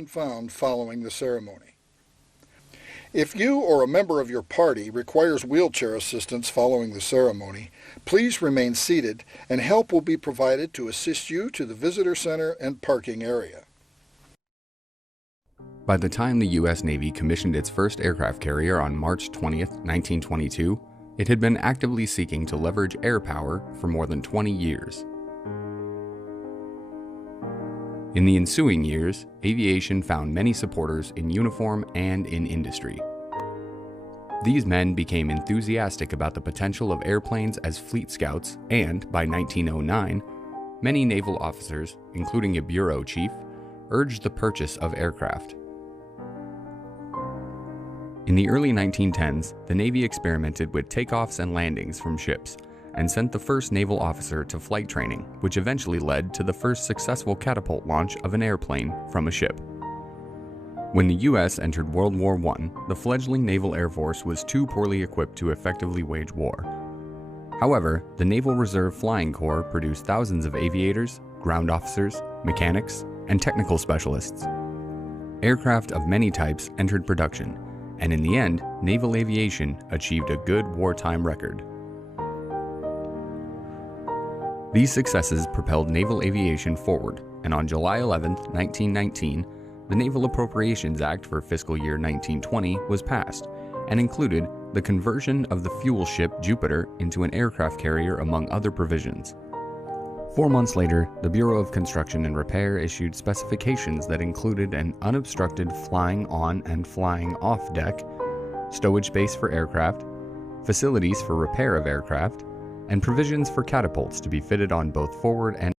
and found following the ceremony. If you or a member of your party requires wheelchair assistance following the ceremony, please remain seated and help will be provided to assist you to the visitor center and parking area. By the time the U.S. Navy commissioned its first aircraft carrier on March 20, 1922, it had been actively seeking to leverage air power for more than 20 years. In the ensuing years, aviation found many supporters in uniform and in industry. These men became enthusiastic about the potential of airplanes as fleet scouts, and by 1909, many naval officers, including a bureau chief, urged the purchase of aircraft. In the early 1910s, the Navy experimented with takeoffs and landings from ships, and sent the first naval officer to flight training, which eventually led to the first successful catapult launch of an airplane from a ship. When the U.S. entered World War I, the fledgling Naval Air Force was too poorly equipped to effectively wage war. However, the Naval Reserve Flying Corps produced thousands of aviators, ground officers, mechanics, and technical specialists. Aircraft of many types entered production, and in the end, naval aviation achieved a good wartime record. These successes propelled naval aviation forward, and on July 11, 1919, the Naval Appropriations Act for fiscal year 1920 was passed, and included the conversion of the fuel ship Jupiter into an aircraft carrier among other provisions. 4 months later, the Bureau of Construction and Repair issued specifications that included an unobstructed flying on and flying off deck, stowage space for aircraft, facilities for repair of aircraft, and provisions for catapults to be fitted on both forward and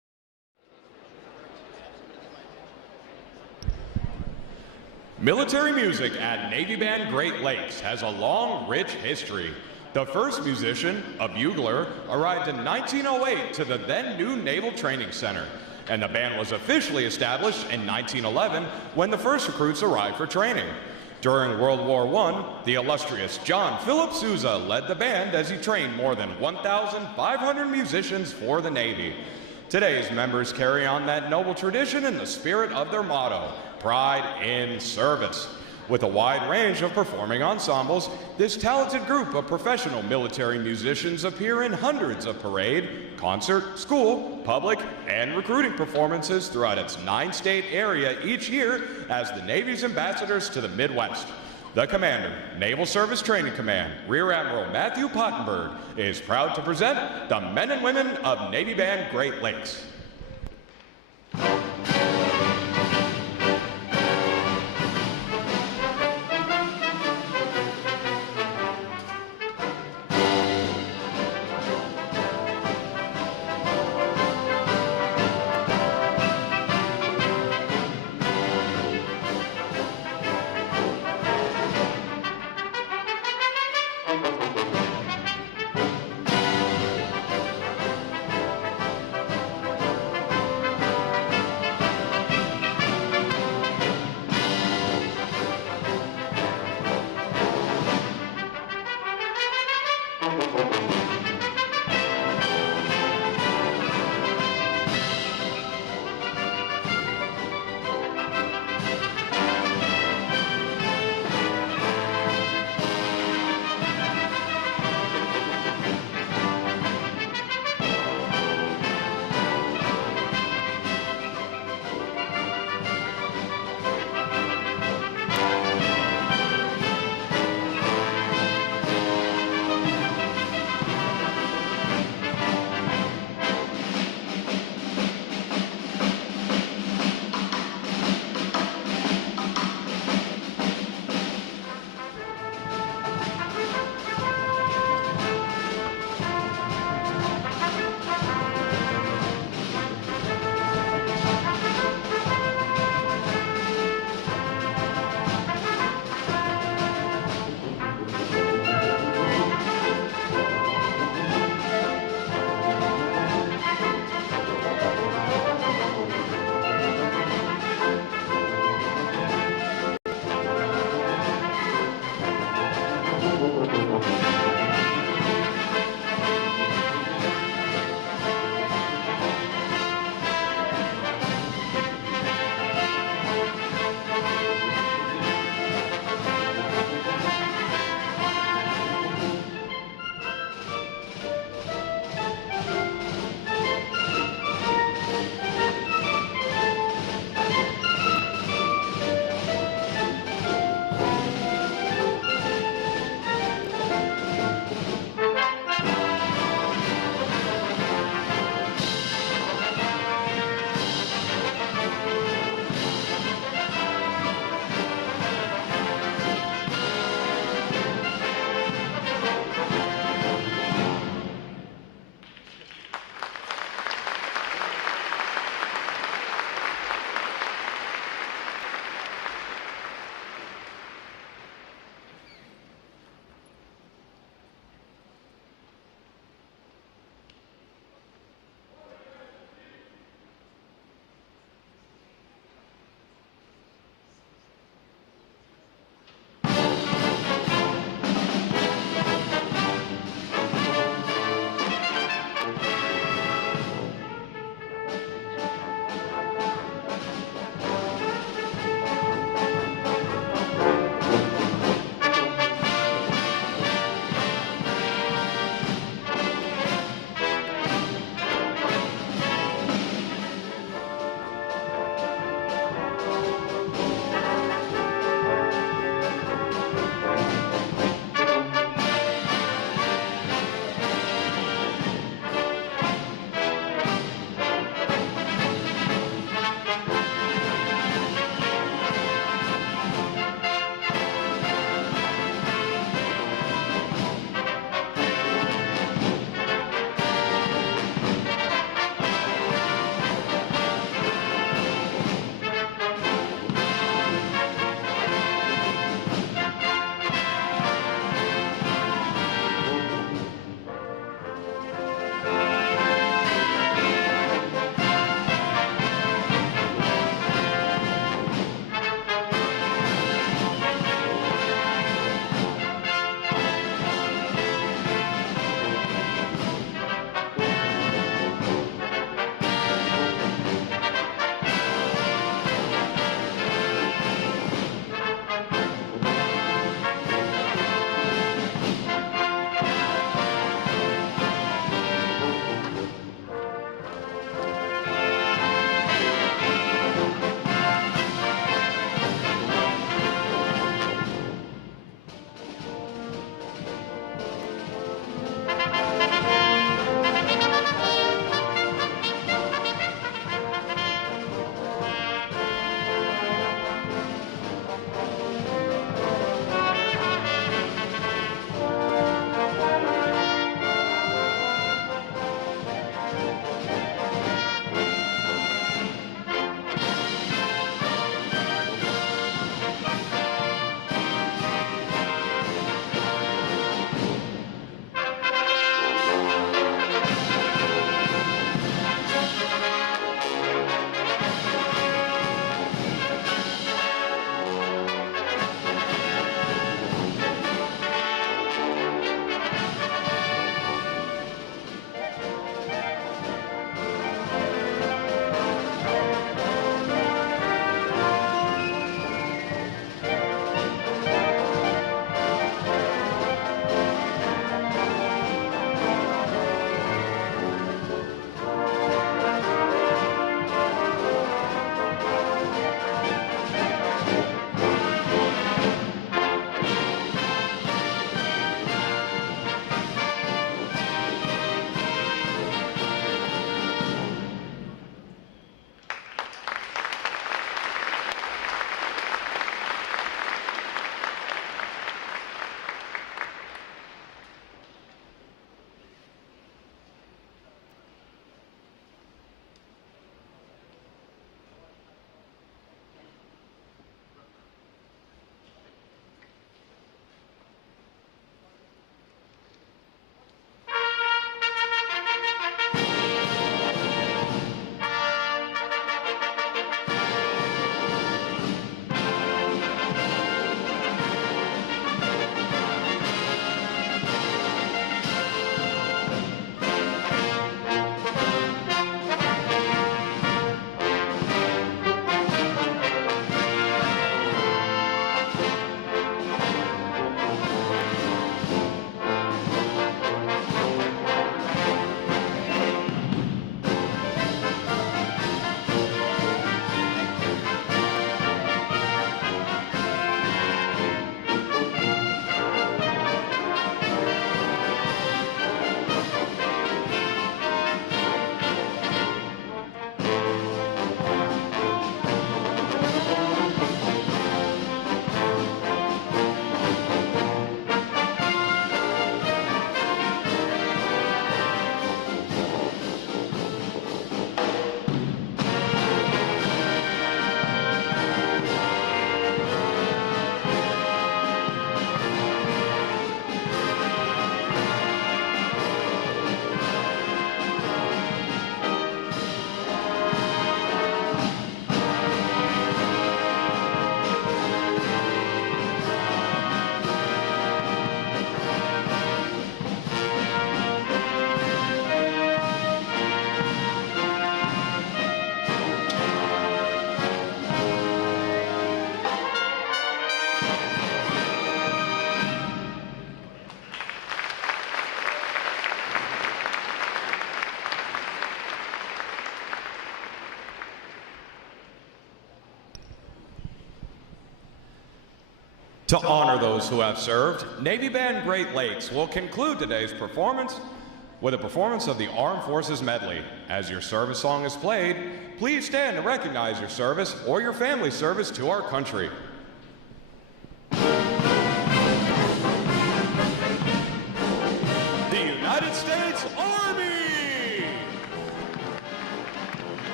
Military music at Navy Band Great Lakes has a long, rich history. The first musician, a bugler, arrived in 1908 to the then new Naval Training Center, and the band was officially established in 1911 when the first recruits arrived for training. During World War I, the illustrious John Philip Sousa led the band as he trained more than 1,500 musicians for the Navy. Today's members carry on that noble tradition in the spirit of their motto, pride in service. With a wide range of performing ensembles, this talented group of professional military musicians appear in hundreds of parade, concert, school, public, and recruiting performances throughout its 9-state area each year as the Navy's ambassadors to the Midwest. The Commander, Naval Service Training Command, Rear Admiral Matthew Pottenberg, is proud to present the men and women of Navy Band Great Lakes. To honor those who have served, Navy Band Great Lakes will conclude today's performance with a performance of the Armed Forces Medley. As your service song is played, please stand to recognize your service or your family's service to our country. The United States Army!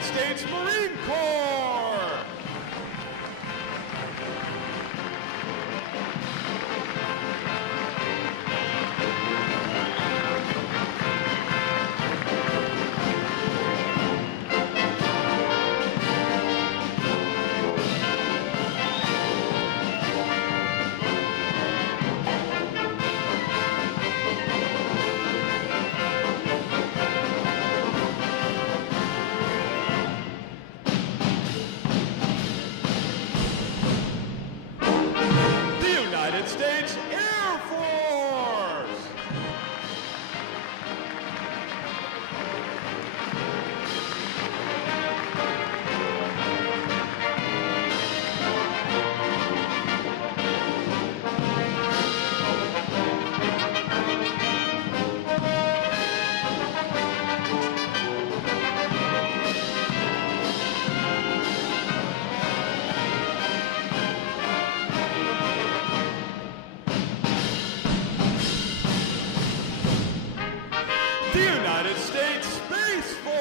States Marine Corps! States Air Force! The United States Space Force!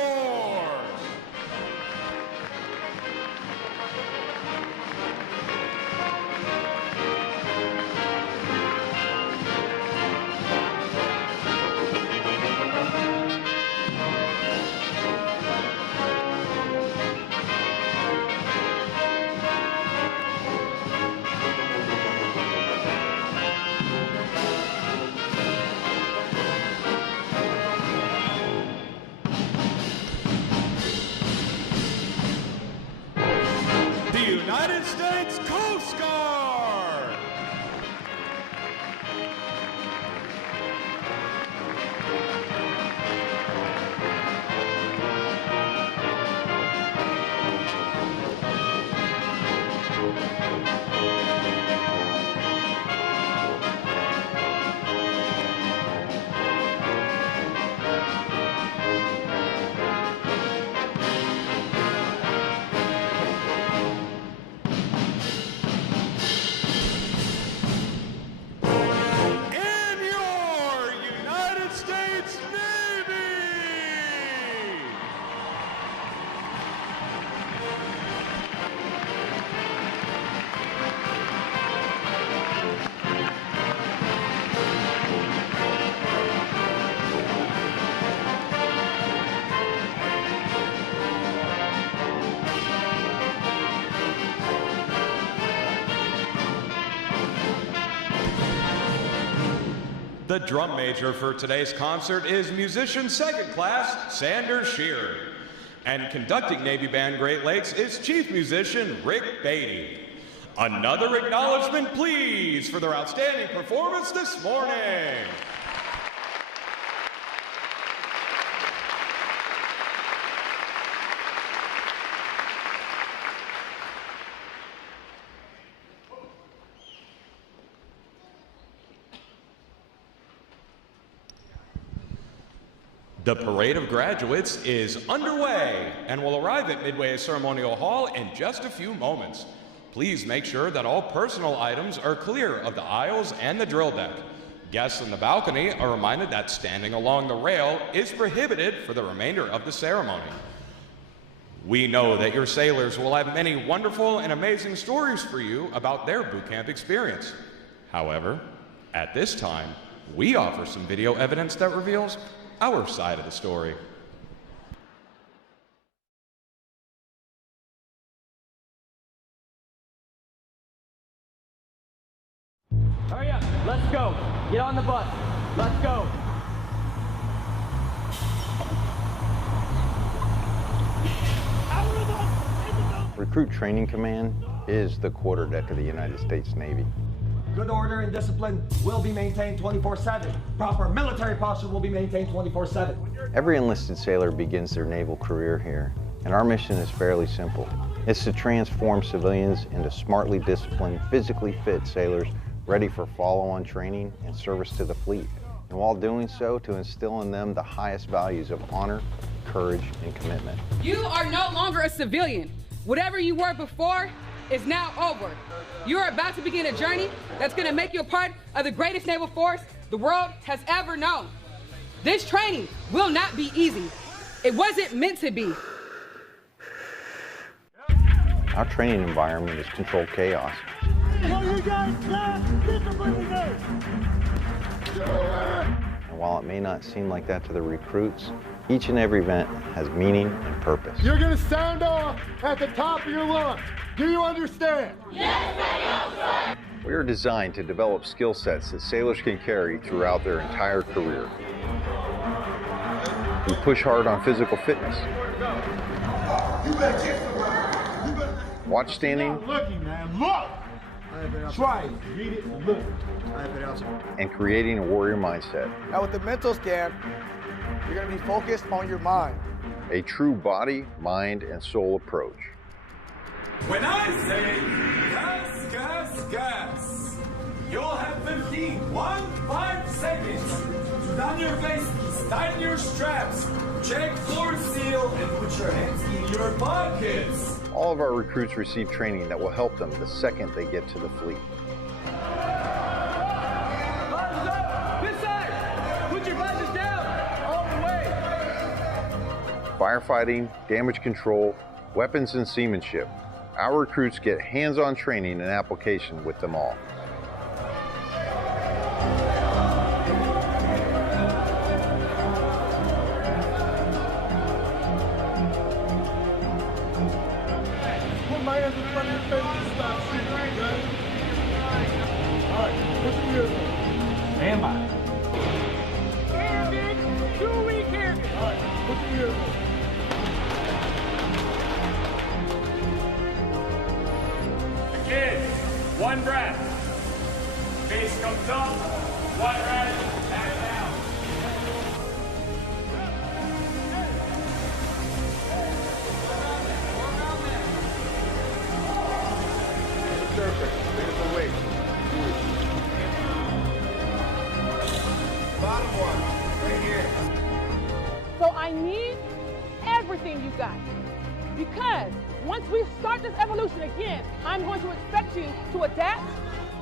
United States Coast Guard! The drum major for today's concert is musician second class Sanders Shearer. And conducting Navy Band Great Lakes is chief musician Rick Beatty. Another acknowledgement, please, for their outstanding performance this morning. The Parade of Graduates is underway and will arrive at Midway Ceremonial Hall in just a few moments. Please make sure that all personal items are clear of the aisles and the drill deck. Guests in the balcony are reminded that standing along the rail is prohibited for the remainder of the ceremony. We know that your sailors will have many wonderful and amazing stories for you about their boot camp experience. However, at this time, we offer some video evidence that reveals our side of the story. Hurry up, let's go. Get on the bus. Let's go. Recruit Training Command is the quarterdeck of the United States Navy. Good order and discipline will be maintained 24/7. Proper military posture will be maintained 24/7. Every enlisted sailor begins their naval career here, and our mission is fairly simple. It's to transform civilians into smartly disciplined, physically fit sailors ready for follow-on training and service to the fleet. And while doing so, to instill in them the highest values of honor, courage, and commitment. You are no longer a civilian. Whatever you were before is now over. You are about to begin a journey that's going to make you a part of the greatest naval force the world has ever known. This training will not be easy. It wasn't meant to be. Our training environment is controlled chaos. And while it may not seem like that to the recruits, each and every event has meaning and purpose. You're going to sound off at the top of your lungs. Do you understand? Yes, we are designed to develop skill sets that sailors can carry throughout their entire career. We push hard on physical fitness. Watch standing. Stop looking, man. Look! Try it. Read it and look. And creating a warrior mindset. Now with the mental scan, you're going to be focused on your mind. A true body, mind, and soul approach. When I say gas, gas, gas, you'll have 5 seconds. Down your faces, tighten your straps, check floor seal, and put your hands in your pockets. All of our recruits receive training that will help them the second they get to the fleet. Firefighting, damage control, weapons and seamanship. Our recruits get hands-on training and application with them all. Put my hands in front of your face and stop shooting. Okay? All right, put your ears on. Stand by. Canvas, 2-week canvas. All right, put your ears on. Kids, one breath. Face comes up, one breath, back down. Perfect. There's the weight. Bottom one, right here. So I need everything you got. Because once we start this evolution again, I'm going to expect you to adapt,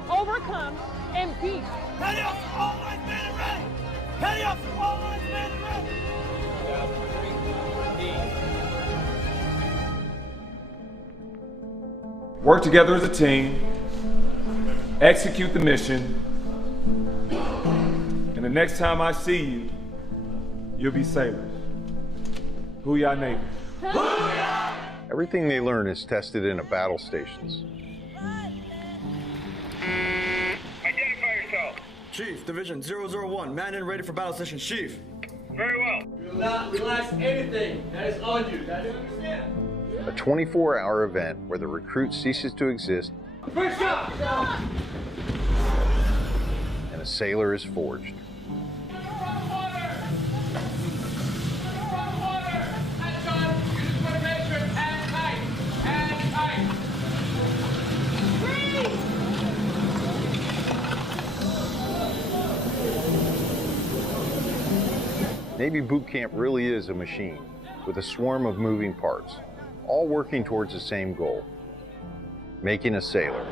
overcome, and be. Ready up, all lines man and ready. Ready up, all lines man and ready. Work together as a team, execute the mission, and the next time I see you, you'll be sailors. Hoo-yah Navy. Everything they learn is tested in battle stations. Identify yourself. Chief, Division 001, man and ready for battle session. Chief. Very well. Do not relax anything that is on you. That is understand. A 24-hour event where the recruit ceases to exist First shot! and a sailor is forged. Navy boot camp really is a machine with a swarm of moving parts, all working towards the same goal, making a sailor.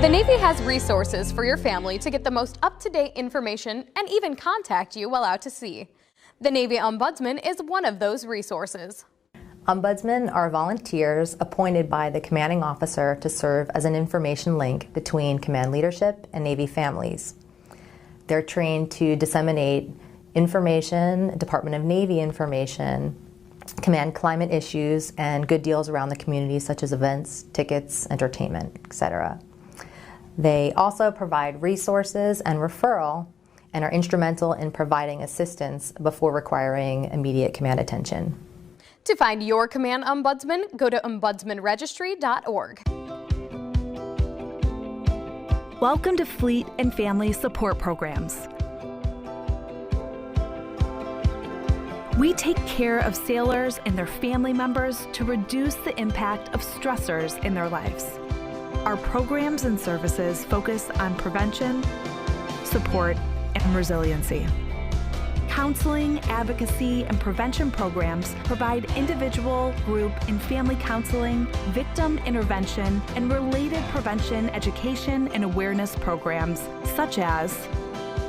The Navy has resources for your family to get the most up-to-date information and even contact you while out to sea. The Navy Ombudsman is one of those resources. Ombudsmen are volunteers appointed by the commanding officer to serve as an information link between command leadership and Navy families. They're trained to disseminate information, Department of Navy information, command climate issues, and good deals around the community, such as events, tickets, entertainment, etc. They also provide resources and referral and are instrumental in providing assistance before requiring immediate command attention. To find your command ombudsman, go to ombudsmanregistry.org. Welcome to Fleet and Family Support Programs. We take care of sailors and their family members to reduce the impact of stressors in their lives. Our programs and services focus on prevention, support, and resiliency. Counseling, advocacy, and prevention programs provide individual, group, and family counseling, victim intervention, and related prevention, education, and awareness programs such as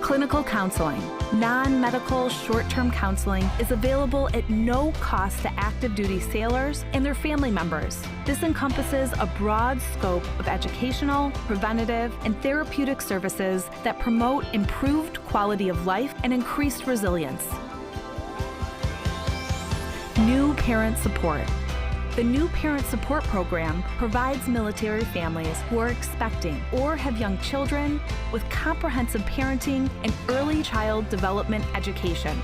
clinical counseling. Non-medical short-term counseling is available at no cost to active duty sailors and their family members. This encompasses a broad scope of educational, preventative, and therapeutic services that promote improved quality of life and increased resilience. New Parent Support. The New Parent Support Program provides military families who are expecting or have young children with comprehensive parenting and early child development education.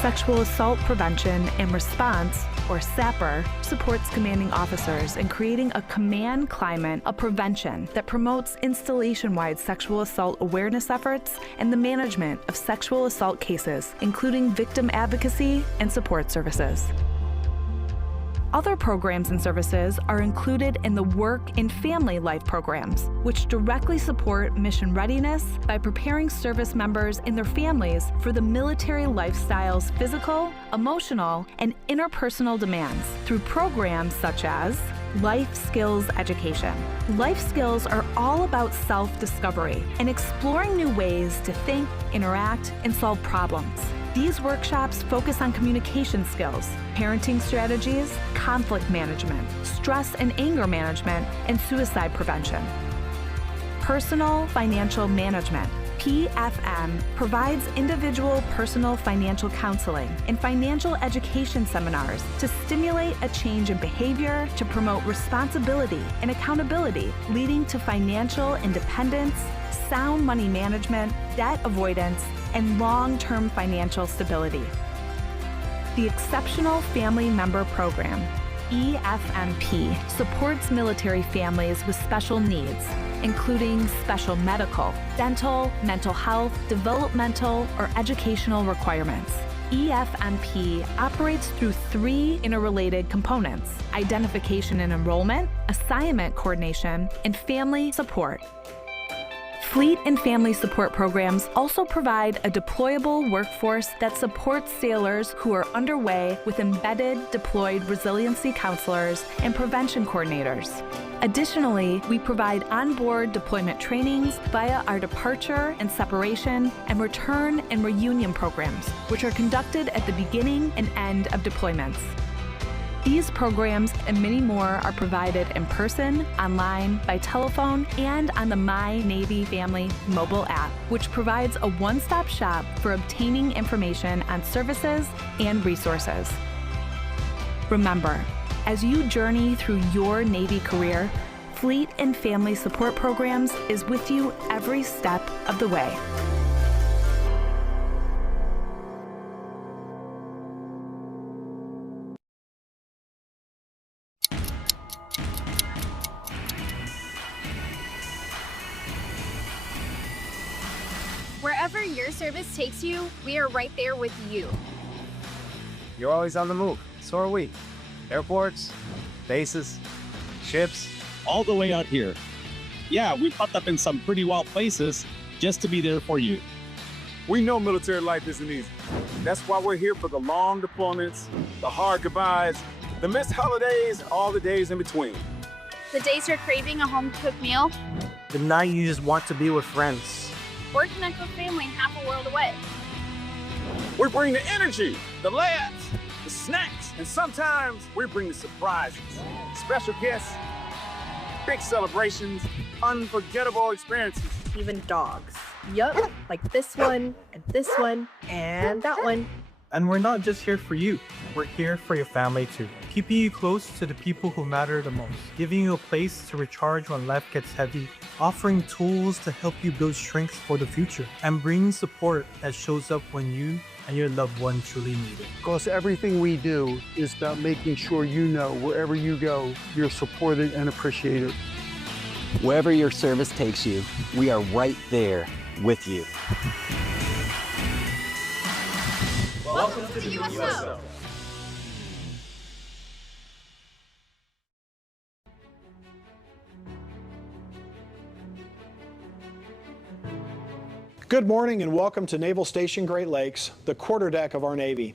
Sexual Assault Prevention and Response, or SAPR, supports commanding officers in creating a command climate of prevention that promotes installation-wide sexual assault awareness efforts and the management of sexual assault cases, including victim advocacy and support services. Other programs and services are included in the Work and Family Life programs, which directly support mission readiness by preparing service members and their families for the military lifestyle's physical, emotional, and interpersonal demands through programs such as Life Skills Education. Life skills are all about self-discovery and exploring new ways to think, interact, and solve problems. These workshops focus on communication skills, parenting strategies, conflict management, stress and anger management, and suicide prevention. Personal Financial Management, PFM, provides individual personal financial counseling and financial education seminars to stimulate a change in behavior to promote responsibility and accountability, leading to financial independence, sound money management, debt avoidance, and long-term financial stability. The Exceptional Family Member Program, EFMP, supports military families with special needs, including special medical, dental, mental health, developmental, or educational requirements. EFMP operates through 3 interrelated components: identification and enrollment, assignment coordination, and family support. Fleet and family support programs also provide a deployable workforce that supports sailors who are underway with embedded deployed resiliency counselors and prevention coordinators. Additionally, we provide onboard deployment trainings via our departure and separation and return and reunion programs, which are conducted at the beginning and end of deployments. These programs and many more are provided in person, online, by telephone, and on the My Navy Family mobile app, which provides a one-stop shop for obtaining information on services and resources. Remember, as you journey through your Navy career, Fleet and Family Support Programs is with you every step of the way. Wherever your service takes you, we are right there with you. You're always on the move. So are we. Airports, bases, ships. All the way out here. Yeah, we popped up in some pretty wild places just to be there for you. We know military life isn't easy. That's why we're here for the long deployments, the hard goodbyes, the missed holidays, and all the days in between. The days you're craving a home-cooked meal. The night you just want to be with friends. Or connect with family half a world away. We bring the energy, the laughs, the snacks, and sometimes we bring the surprises. Special guests, big celebrations, unforgettable experiences. Even dogs. Yup, like this one, and that one. And we're not just here for you. We're here for your family too. Keeping you close to the people who matter the most. Giving you a place to recharge when life gets heavy. Offering tools to help you build strength for the future. And bringing support that shows up when you and your loved one truly need it. Because everything we do is about making sure you know wherever you go, you're supported and appreciated. Wherever your service takes you, we are right there with you. Welcome to the USO. Good morning and welcome to Naval Station Great Lakes, the quarterdeck of our Navy.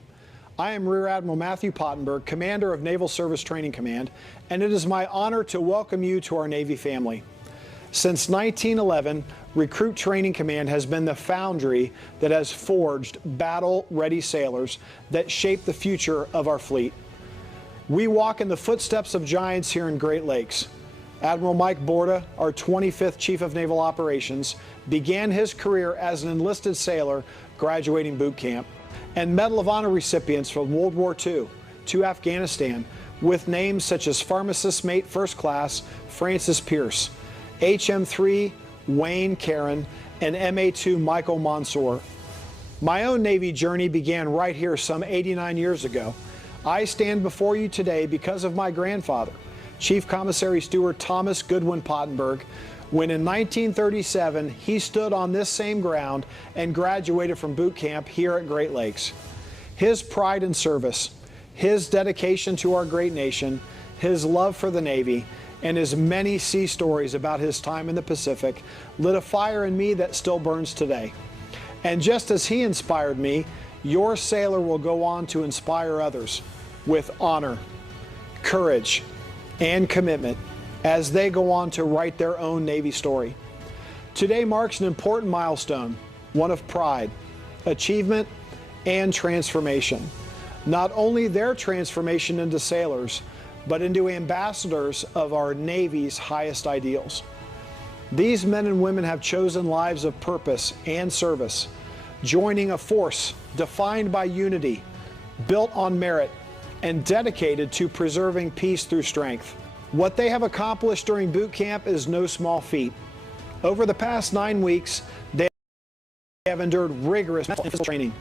I am Rear Admiral Matthew Pottenberg, Commander of Naval Service Training Command, and it is my honor to welcome you to our Navy family. Since 1911, Recruit Training Command has been the foundry that has forged battle-ready sailors that shape the future of our fleet. We walk in the footsteps of giants here in Great Lakes. Admiral Mike Borda, our 25th Chief of Naval Operations, began his career as an enlisted sailor graduating boot camp. And Medal of Honor recipients from World War II to Afghanistan with names such as Pharmacist Mate First Class Francis Pierce, HM3 Wayne Karen, and MA2 Michael Mansour. My own Navy journey began right here some 89 years ago. I stand before you today because of my grandfather, Chief Commissary Steward Thomas Goodwin Pottenberg, when in 1937 he stood on this same ground and graduated from boot camp here at Great Lakes. His pride in service, his dedication to our great nation, his love for the Navy, and his many sea stories about his time in the Pacific lit a fire in me that still burns today. And just as he inspired me, your sailor will go on to inspire others with honor, courage, and commitment as they go on to write their own Navy story. Today marks an important milestone, one of pride, achievement, and transformation. Not only their transformation into sailors, but into ambassadors of our Navy's highest ideals. These men and women have chosen lives of purpose and service, joining a force defined by unity, built on merit, and dedicated to preserving peace through strength. What they have accomplished during boot camp is no small feat. Over the past 9 weeks, they have endured rigorous mental and physical training,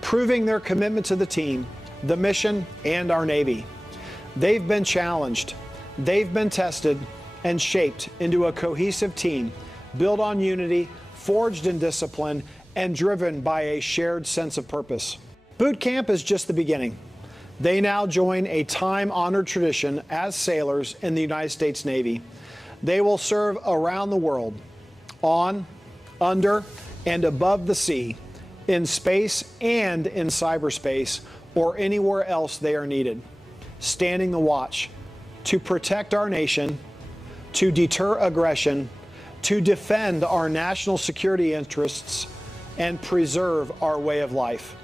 proving their commitment to the team, the mission, and our Navy. They've been challenged, they've been tested, and shaped into a cohesive team, built on unity, forged in discipline, and driven by a shared sense of purpose. Boot camp is just the beginning. They now join a time-honored tradition as sailors in the United States Navy. They will serve around the world, on, under, and above the sea, in space and in cyberspace, or anywhere else they are needed, standing the watch to protect our nation, to deter aggression, to defend our national security interests, and preserve our way of life.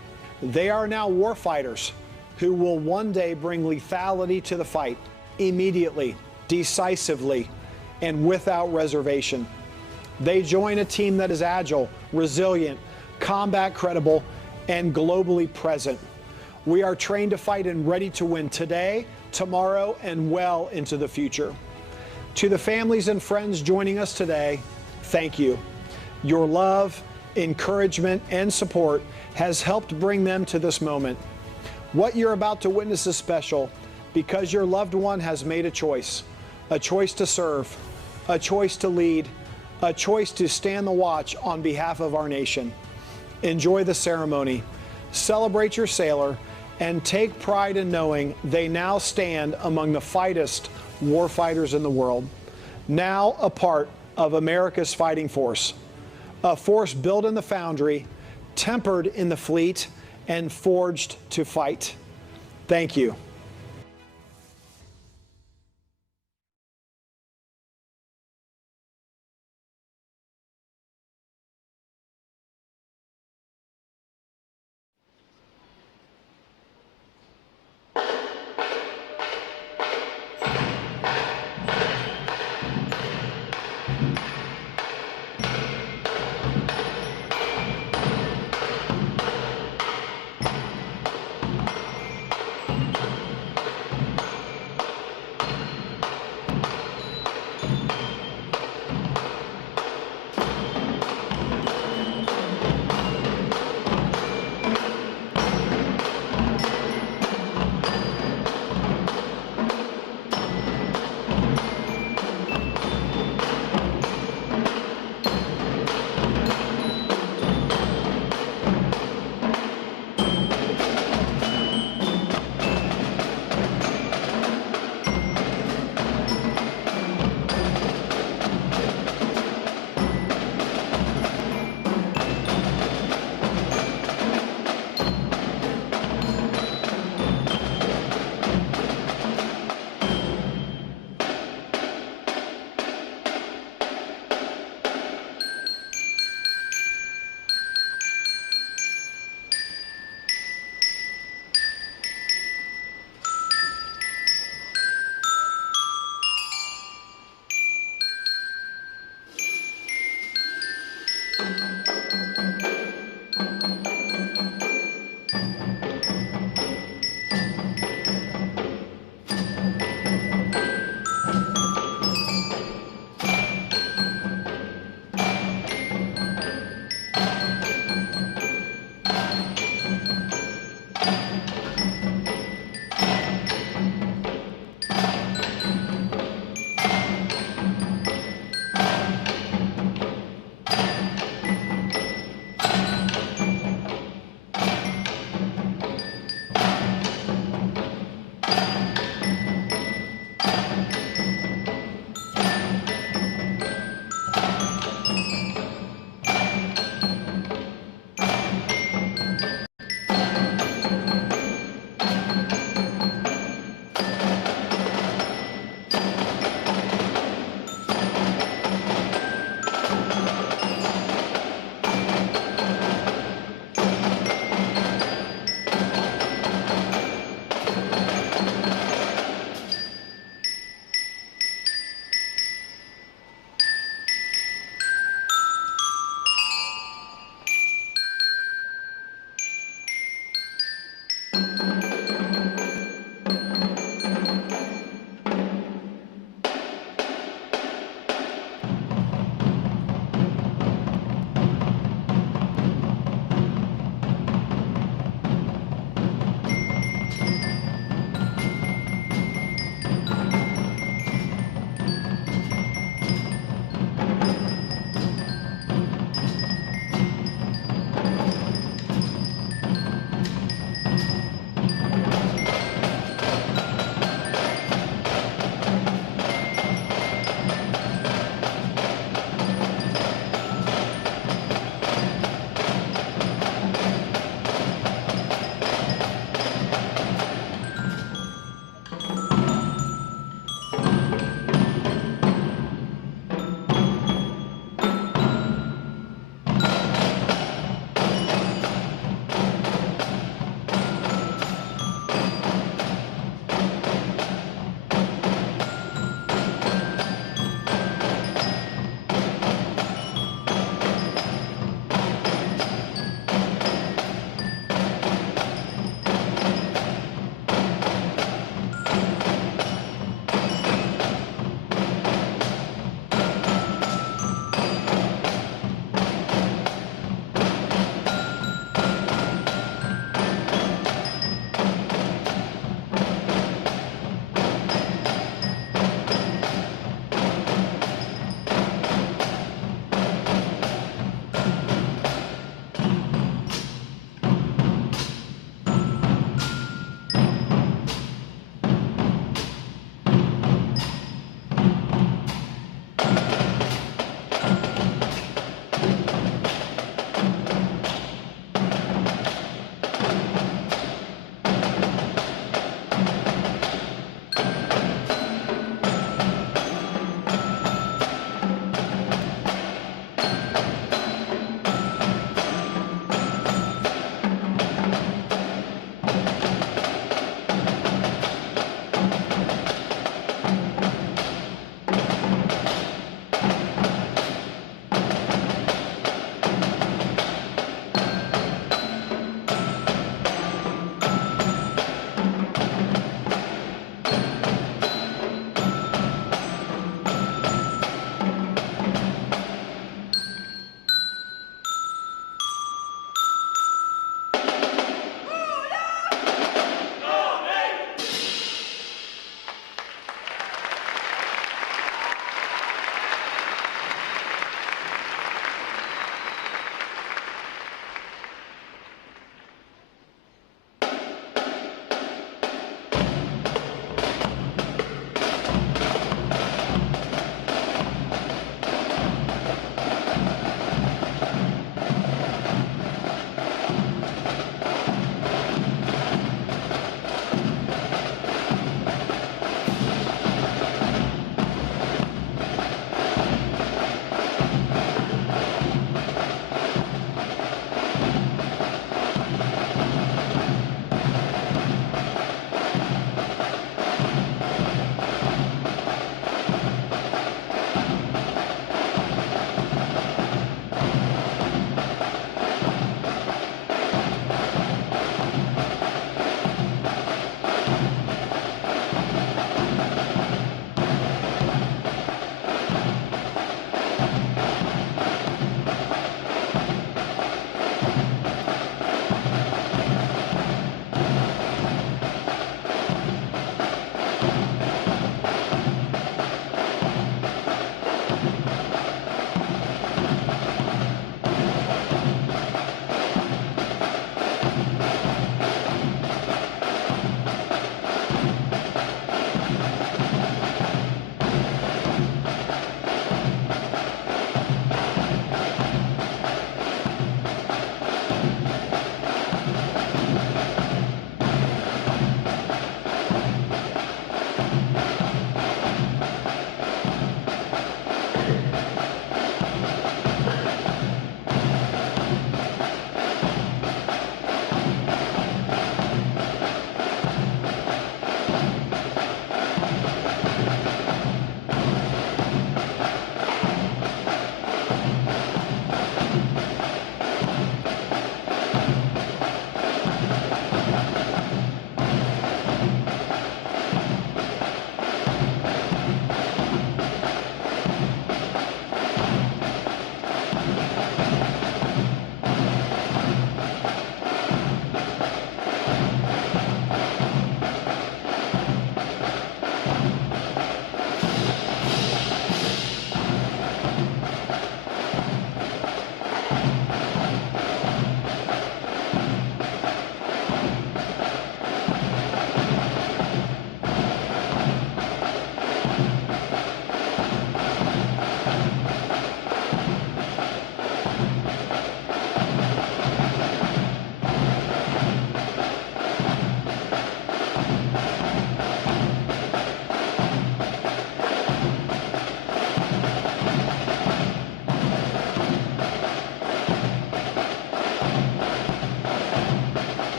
They are now warfighters who will one day bring lethality to the fight, immediately, decisively, and without reservation. They join a team that is agile, resilient, combat credible, and globally present. We are trained to fight and ready to win today, tomorrow, and well into the future. To the families and friends joining us today, thank you. Your love, encouragement, and support has helped bring them to this moment. What you're about to witness is special because your loved one has made a choice to serve, a choice to lead, a choice to stand the watch on behalf of our nation. Enjoy the ceremony, celebrate your sailor, and take pride in knowing they now stand among the finest warfighters in the world, now a part of America's fighting force, a force built in the foundry, tempered in the fleet, and forged to fight. Thank you.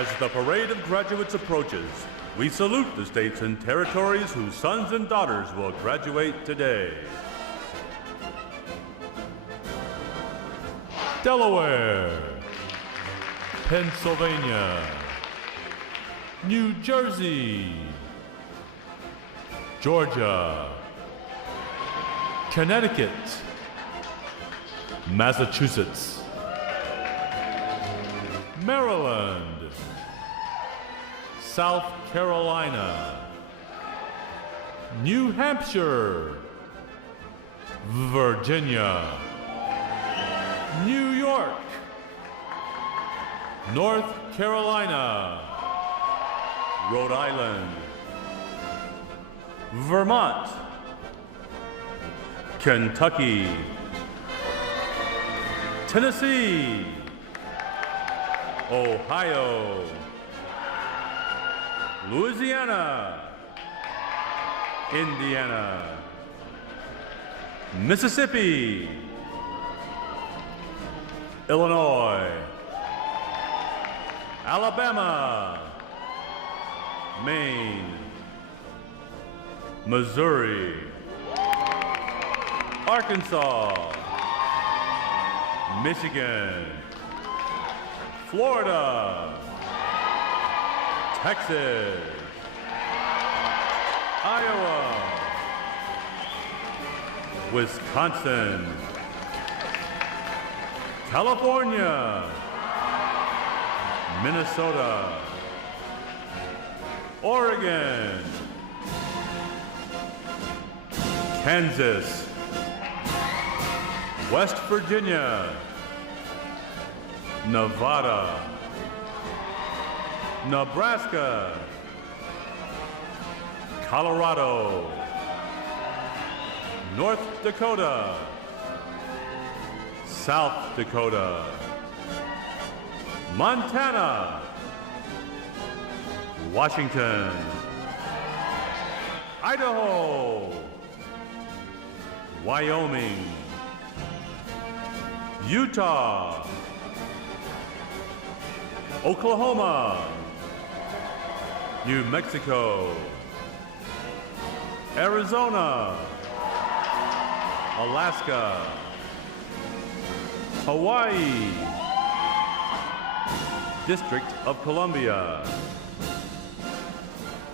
As the parade of graduates approaches, we salute the states and territories whose sons and daughters will graduate today. Delaware, Pennsylvania, New Jersey, Georgia, Connecticut, Massachusetts, Maryland, South Carolina, New Hampshire, Virginia, New York, North Carolina, Rhode Island, Vermont, Kentucky, Tennessee, Ohio, Louisiana, Indiana, Mississippi, Illinois, Alabama, Maine, Missouri, Arkansas, Michigan, Florida, Texas, Iowa, Wisconsin, California, Minnesota, Oregon, Kansas, West Virginia, Nevada, Nebraska, Colorado, North Dakota, South Dakota, Montana, Washington, Idaho, Wyoming, Utah, Oklahoma, New Mexico, Arizona, Alaska, Hawaii, District of Columbia,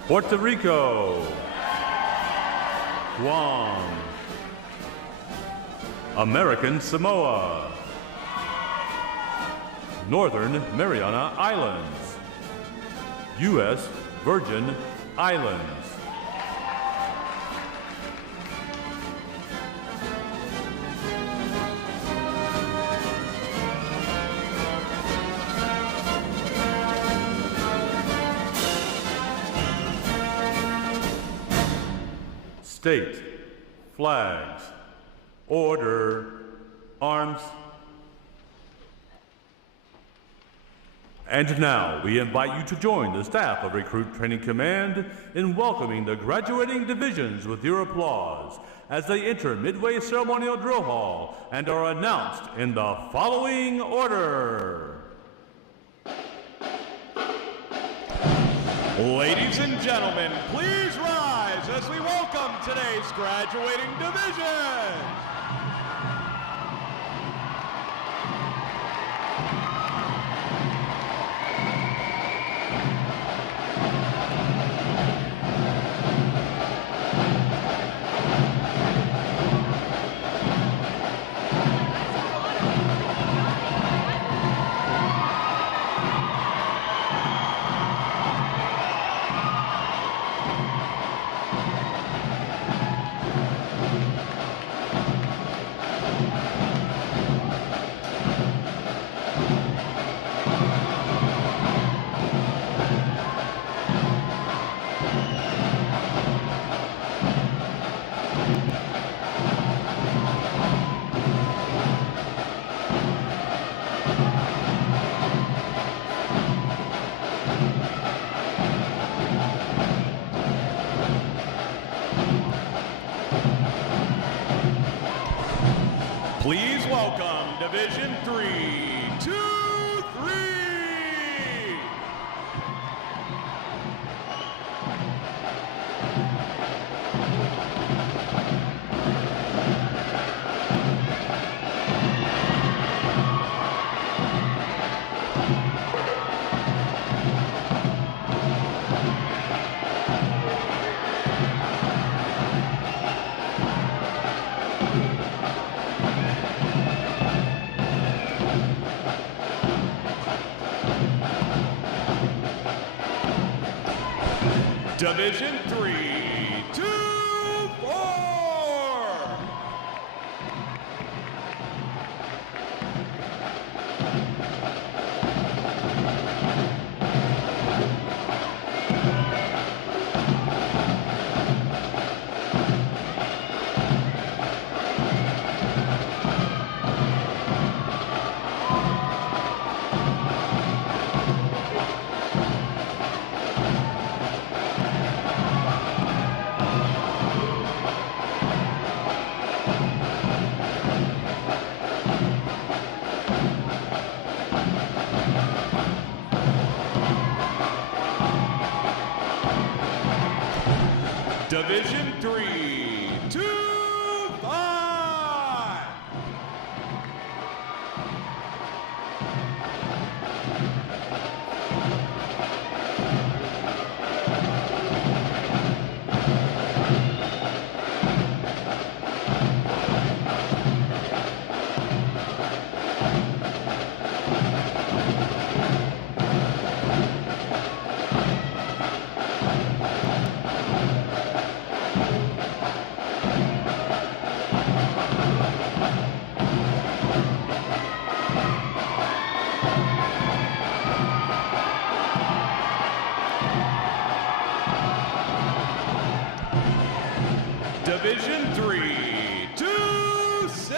Puerto Rico, Guam, American Samoa, Northern Mariana Islands, U.S. Virgin Islands. State, flags, order, arms. And now we invite you to join the staff of Recruit Training Command in welcoming the graduating divisions with your applause as they enter Midway Ceremonial Drill Hall and are announced in the following order. Ladies and gentlemen, please rise as we welcome today's graduating division. Please welcome Division 3, 2, 3. Division 3, 2, 4. Division 3, 2, 5. Division 3, 2, 6.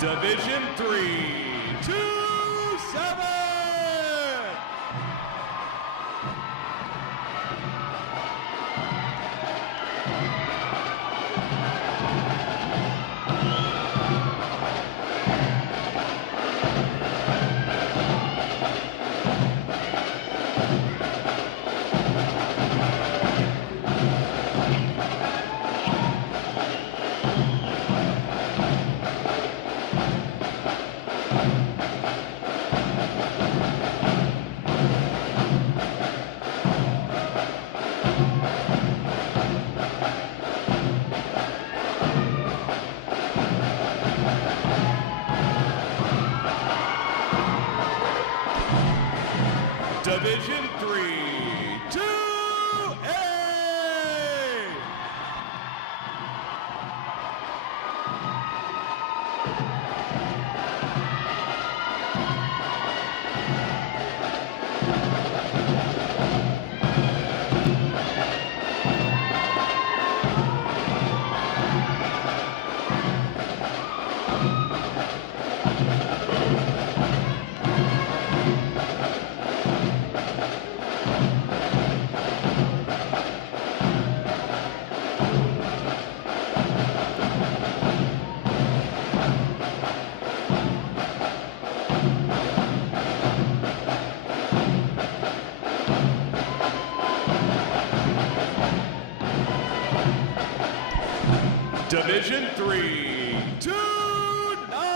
Division 3, 2, 7. Division 3, 2, 8. Division 3, 2, 9.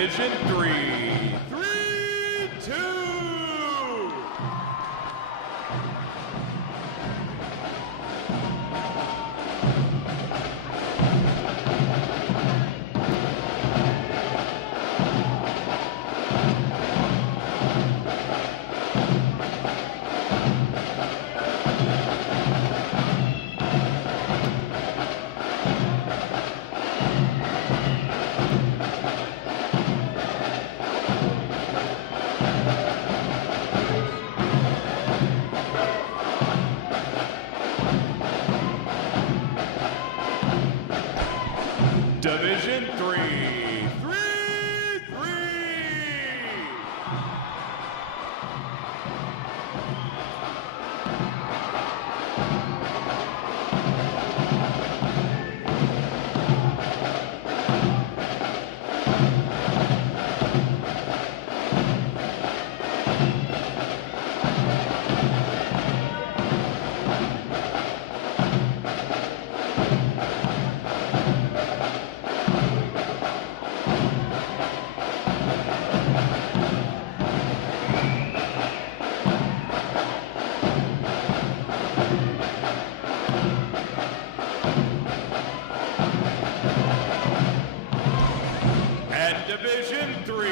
Division 3, 3-2. Division 3, 3-3. And Division 3,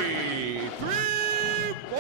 3-4.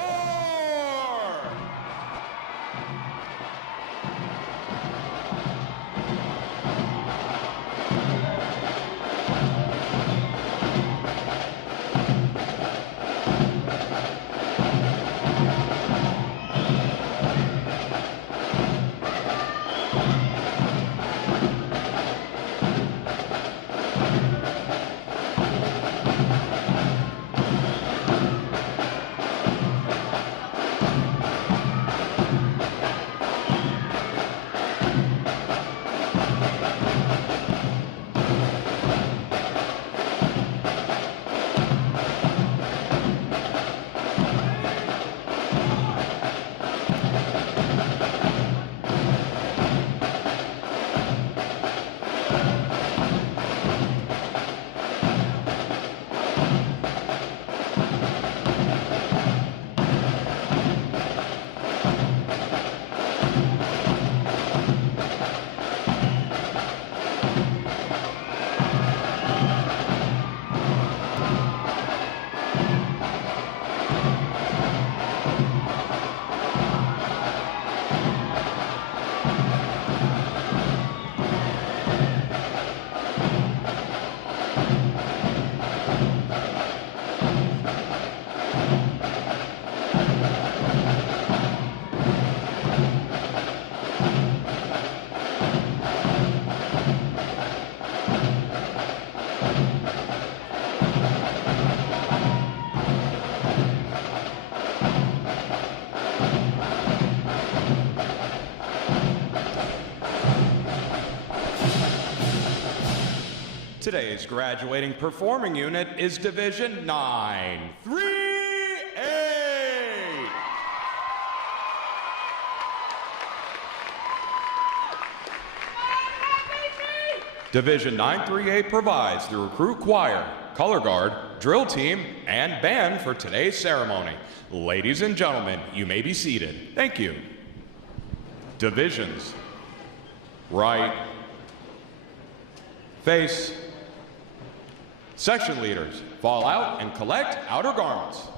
Today's graduating performing unit is Division 9, 3-8. Division 938 provides the recruit choir, color guard, drill team, and band for today's ceremony. Ladies and gentlemen, you may be seated. Thank you. Divisions. Right. Face. Section leaders, fall out and collect outer garments.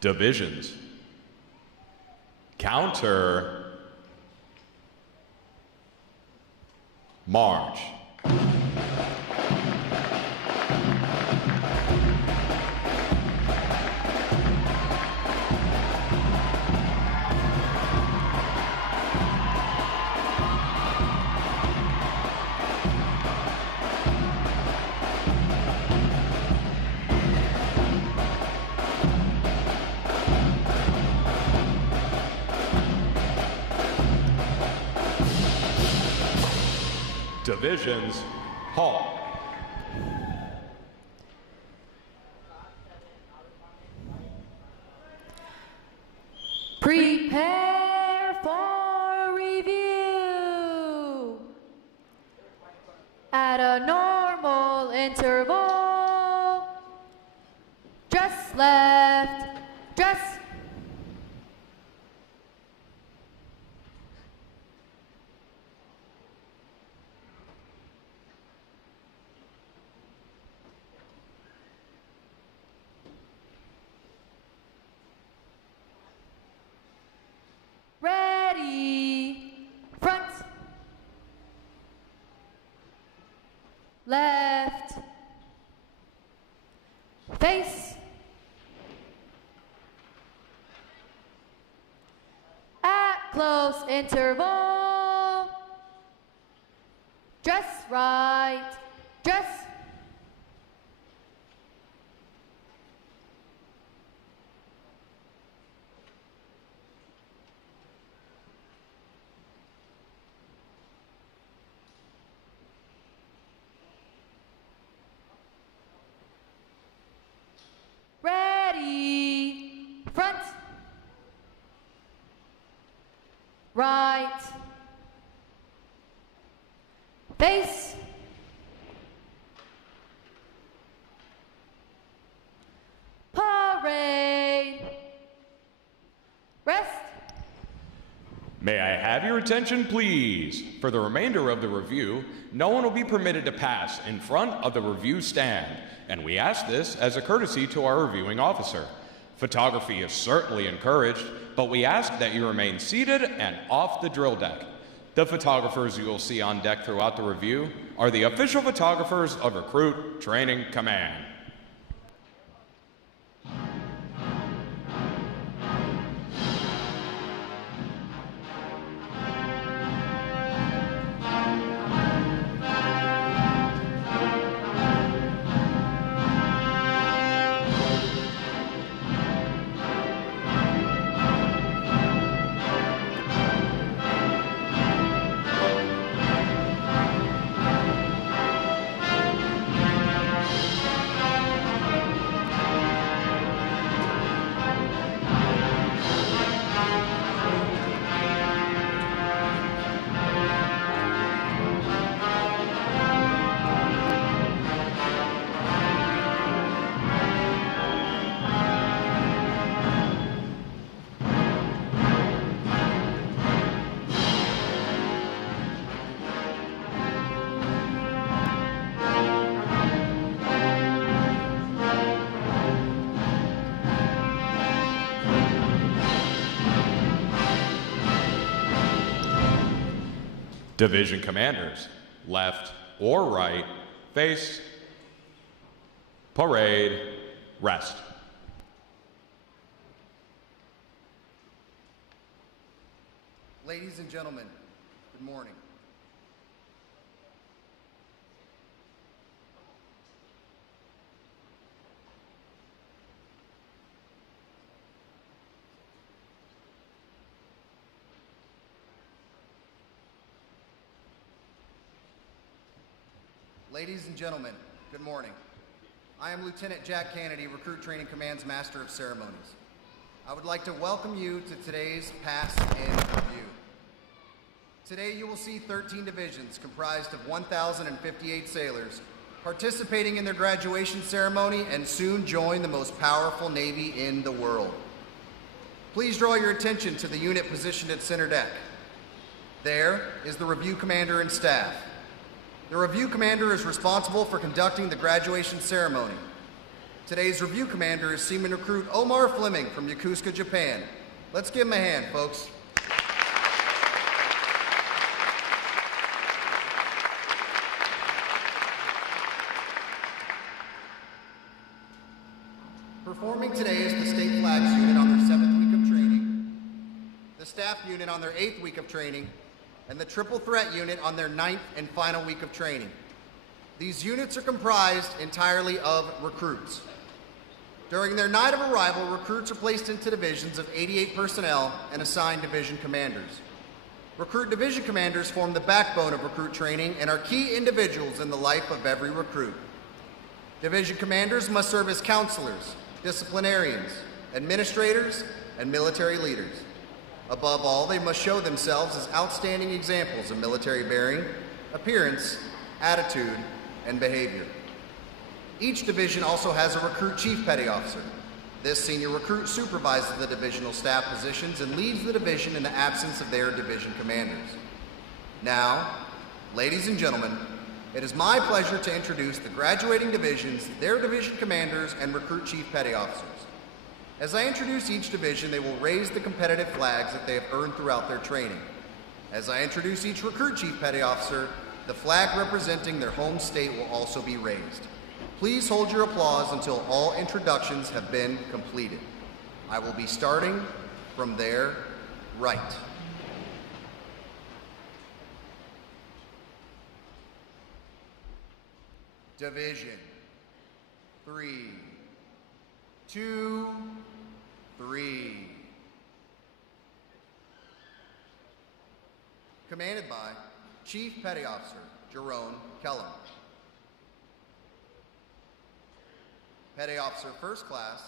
Divisions. Counter. March. Divisions, halt. Prepare for review. At a normal interval. Dress left, dress. Ready, front, left, face, at close interval, dress right, dress. Ready, front, right, face, parade, rest. May I have your attention, please? For the remainder of the review, no one will be permitted to pass in front of the review stand, and we ask this as a courtesy to our reviewing officer. Photography is certainly encouraged, but we ask that you remain seated and off the drill deck. The photographers you will see on deck throughout the review are the official photographers of Recruit Training Command. Division commanders, left or right, face, parade, rest. Ladies and gentlemen, good morning. Ladies and gentlemen, good morning. I am Lieutenant Jack Kennedy, Recruit Training Command's Master of Ceremonies. I would like to welcome you to today's Pass In Review. Today you will see 13 divisions comprised of 1,058 sailors participating in their graduation ceremony and soon join the most powerful Navy in the world. Please draw your attention to the unit positioned at center deck. There is the Review Commander and staff. The Review Commander is responsible for conducting the graduation ceremony. Today's review commander is Seaman Recruit Omar Fleming from Yokosuka, Japan. Let's give him a hand, folks. Performing today is the State Flags Unit on their 7th week of training, the Staff Unit on their 8th week of training, and the Triple Threat Unit on their 9th and final week of training. These units are comprised entirely of recruits. During their night of arrival, recruits are placed into divisions of 88 personnel and assigned division commanders. Recruit division commanders form the backbone of recruit training and are key individuals in the life of every recruit. Division commanders must serve as counselors, disciplinarians, administrators, and military leaders. Above all, they must show themselves as outstanding examples of military bearing, appearance, attitude, and behavior. Each division also has a recruit chief petty officer. This senior recruit supervises the divisional staff positions and leads the division in the absence of their division commanders. Now, ladies and gentlemen, it is my pleasure to introduce the graduating divisions, their division commanders, and recruit chief petty officers. As I introduce each division, they will raise the competitive flags that they have earned throughout their training. As I introduce each recruit chief petty officer, the flag representing their home state will also be raised. Please hold your applause until all introductions have been completed. I will be starting from their right. Division 3, 2, 3. Commanded by Chief Petty Officer Jerome Kellum. Petty Officer First Class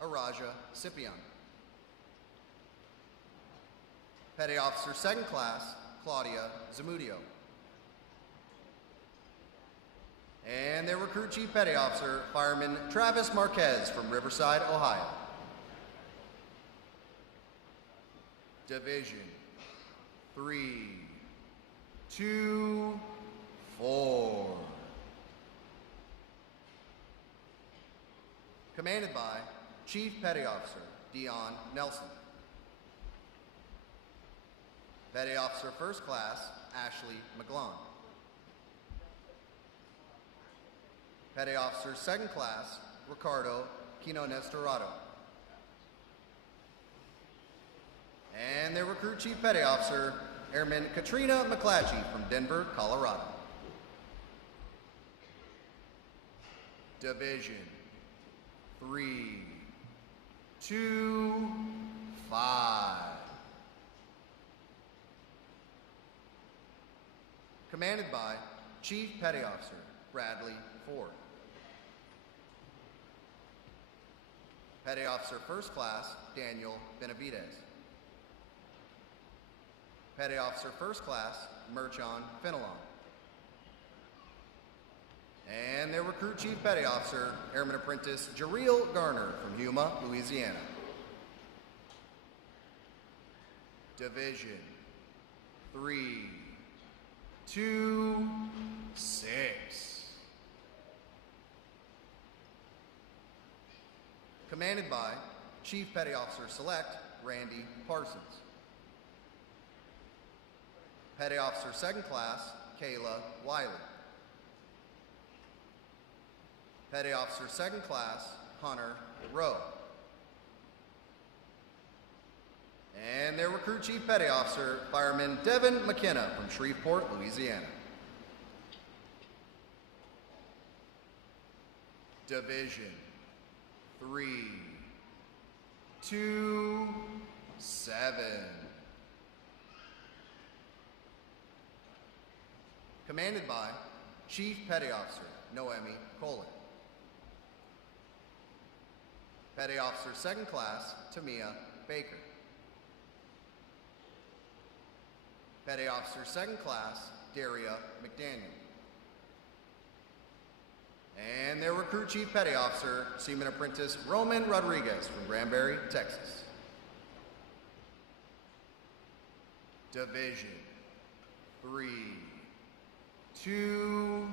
Araja Scipion. Petty Officer Second Class Claudia Zamudio. And their recruit chief petty officer, Fireman Travis Marquez from Riverside, Ohio. Division 3, 2, 4. Commanded by Chief Petty Officer Dion Nelson. Petty Officer First Class Ashley McGlone. Petty Officer Second Class Ricardo Quinones Dorado. And their recruit chief petty officer, Airman Katrina McClatchy from Denver, Colorado. Division 3, 2, 5. Commanded by Chief Petty Officer Bradley Ford. Petty Officer First Class Daniel Benavidez. Petty Officer First Class Merchon Fenelon. And their recruit chief petty officer, Airman Apprentice Jareel Garner from Yuma, Louisiana. Division 3, 2, 6. Commanded by Chief Petty Officer Select Randy Parsons. Petty Officer Second Class Kayla Wiley. Petty Officer Second Class Hunter Rowe. And their recruit chief petty officer, Fireman Devin McKenna from Shreveport, Louisiana. Division 3, 2, 7. Commanded by Chief Petty Officer Noemi Colin. Petty Officer Second Class Tamia Baker. Petty Officer Second Class Daria McDaniel. And their recruit chief petty officer, Seaman Apprentice Roman Rodriguez from Granbury, Texas. Division 3, 2,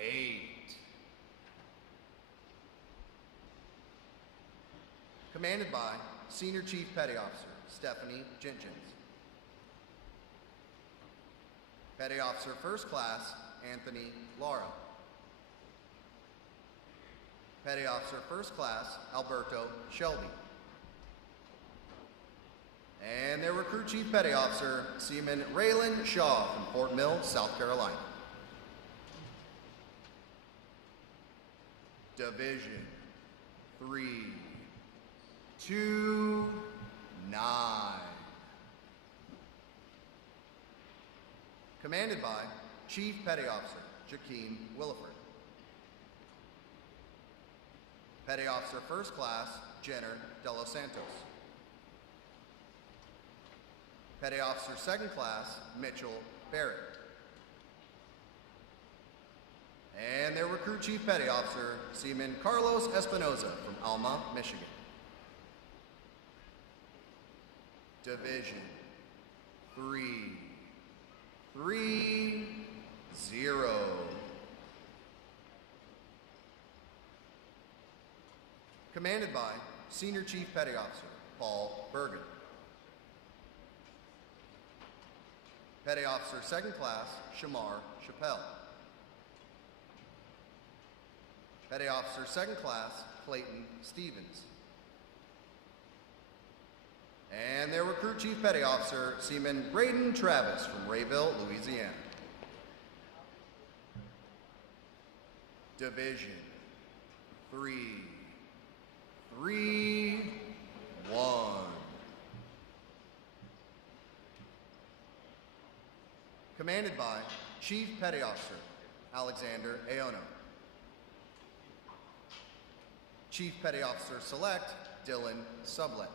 8. Commanded by Senior Chief Petty Officer Stephanie Jenkins. Petty Officer First Class Anthony Lara. Petty Officer First Class Alberto Shelby. And their Recruit Chief Petty Officer Seaman Raylan Shaw from Fort Mill, South Carolina. Division 329. Commanded by Chief Petty Officer Jakeem Williford. Petty Officer First Class Jenner De Los Santos. Petty Officer Second Class Mitchell Barrett. And their Recruit Chief Petty Officer Seaman Carlos Espinoza from Alma, Michigan. Division 330. Commanded by Senior Chief Petty Officer Paul Bergen. Petty Officer Second Class Shamar Chappelle. Petty Officer Second Class Clayton Stevens. And their Recruit Chief Petty Officer Seaman Braden Travis from Rayville, Louisiana. Division 331. Commanded by Chief Petty Officer Alexander Aono. Chief Petty Officer Select Dylan Sublet.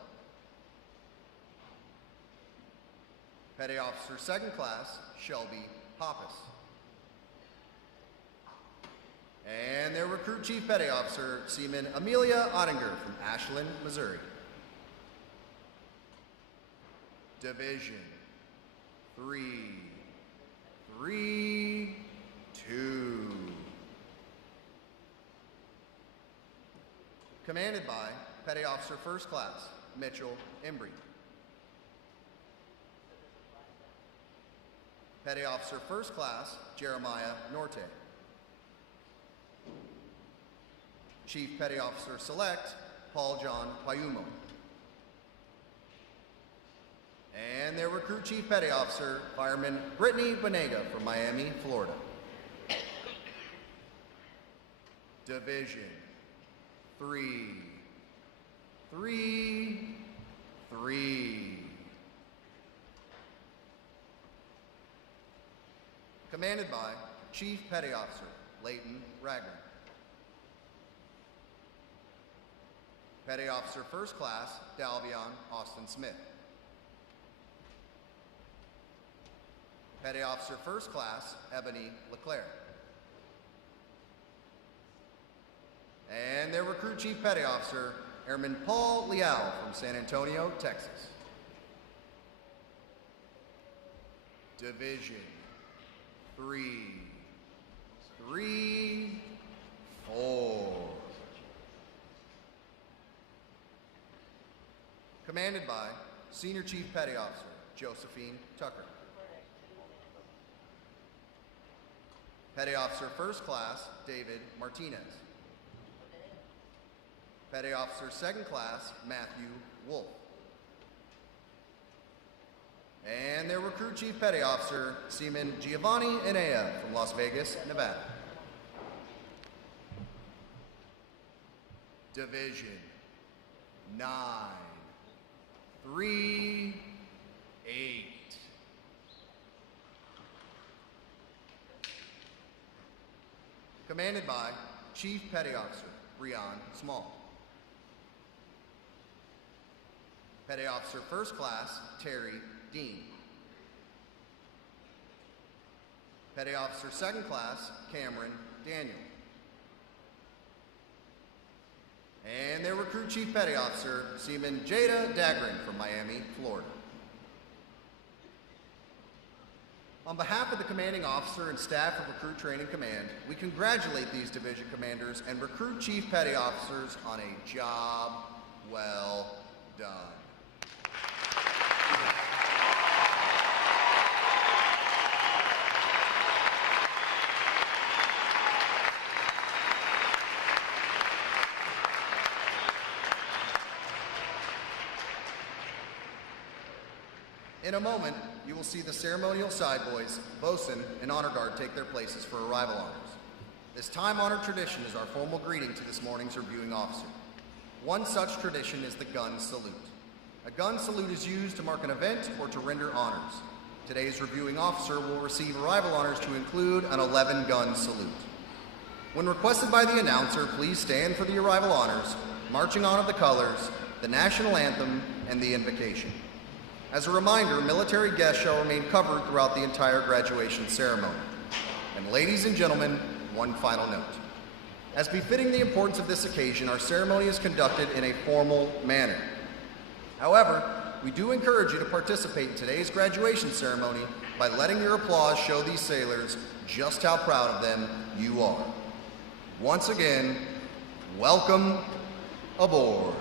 Petty Officer Second Class Shelby Pappas. And their Recruit Chief Petty Officer Seaman Amelia Ottinger from Ashland, Missouri. Division 332. Commanded by Petty Officer First Class Mitchell Embry. Petty Officer First Class Jeremiah Norte. Chief Petty Officer Select Paul John Payumo. And their Recruit Chief Petty Officer Fireman Brittany Benega from Miami, Florida. Division 333. Commanded by Chief Petty Officer Leighton Ragland. Petty Officer First Class Dalvion Austin Smith. Petty Officer First Class Ebony Leclerc. And their Recruit Chief Petty Officer Airman Paul Leal from San Antonio, Texas. Division 334. Commanded by Senior Chief Petty Officer Josephine Tucker. Petty Officer First Class David Martinez. Petty Officer Second Class Matthew Wolf. And their Recruit Chief Petty Officer Seaman Giovanni Enea from Las Vegas, Nevada. Division 938. Commanded by Chief Petty Officer Breon Small. Petty Officer First Class Terry Dean. Petty Officer Second Class Cameron Daniel. And their Recruit Chief Petty Officer Seaman Jada Dagrin from Miami, Florida. On behalf of the Commanding Officer and staff of Recruit Training Command, we congratulate these division commanders and Recruit Chief Petty Officers on a job well done. In a moment, you will see the ceremonial side boys, bosun, and honor guard take their places for arrival honors. This time-honored tradition is our formal greeting to this morning's reviewing officer. One such tradition is the gun salute. A gun salute is used to mark an event or to render honors. Today's reviewing officer will receive arrival honors to include an 11-gun salute. When requested by the announcer, please stand for the arrival honors, marching on of the colors, the national anthem, and the invocation. As a reminder, military guests shall remain covered throughout the entire graduation ceremony. And ladies and gentlemen, one final note. As befitting the importance of this occasion, our ceremony is conducted in a formal manner. However, we do encourage you to participate in today's graduation ceremony by letting your applause show these sailors just how proud of them you are. Once again, welcome aboard.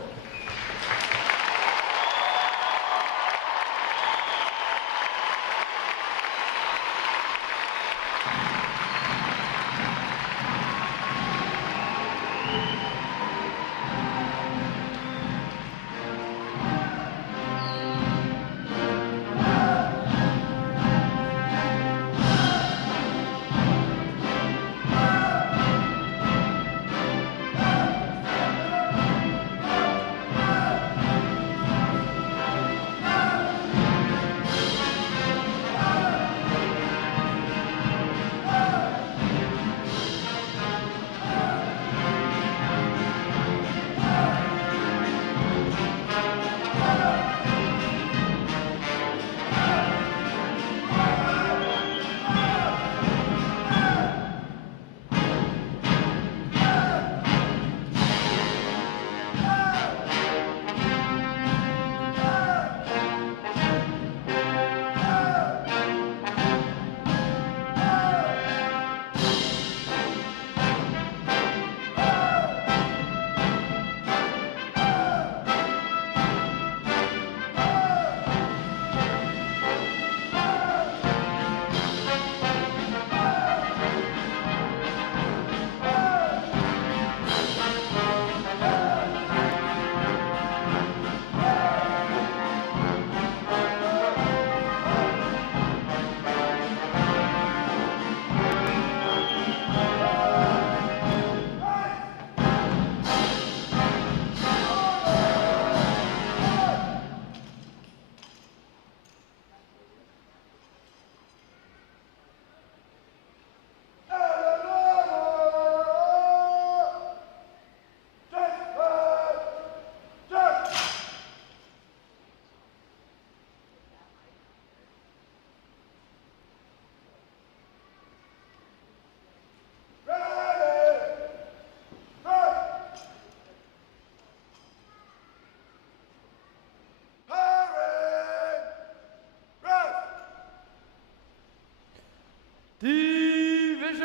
Divisions!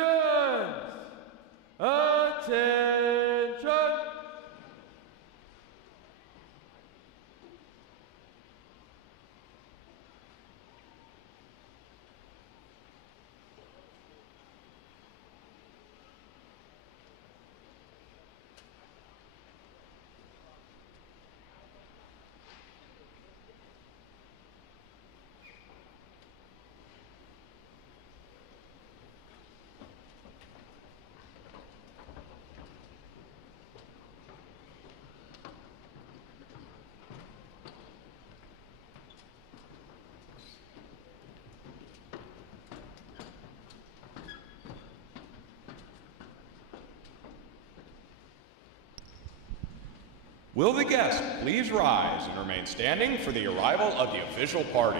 Attention! Will the guests please rise and remain standing for the arrival of the official party?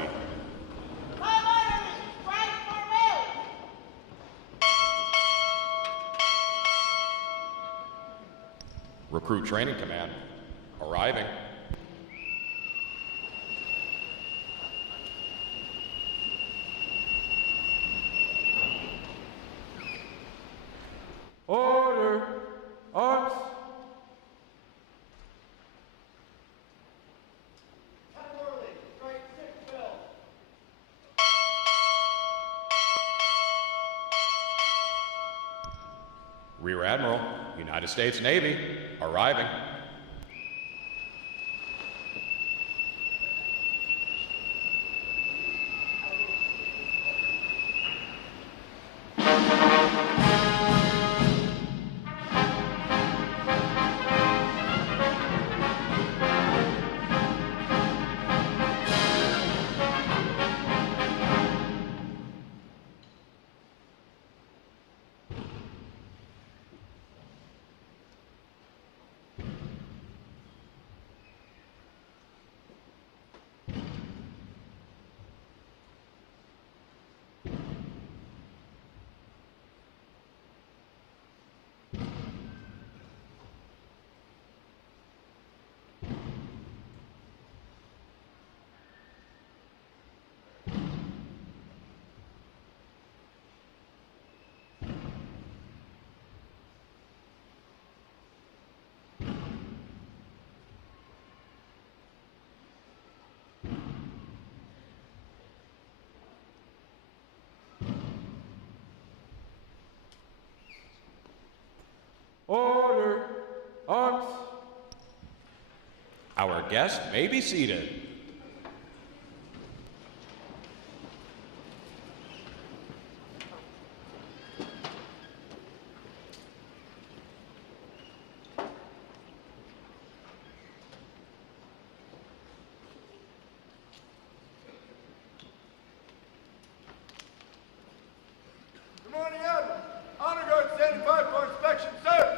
Recruit Training Command, arriving. Order! Arms! Rear Admiral, United States Navy, arriving. Order! Arms! Our guest may be seated. Good morning, Admiral. Honor Guard standing by for inspection, sir.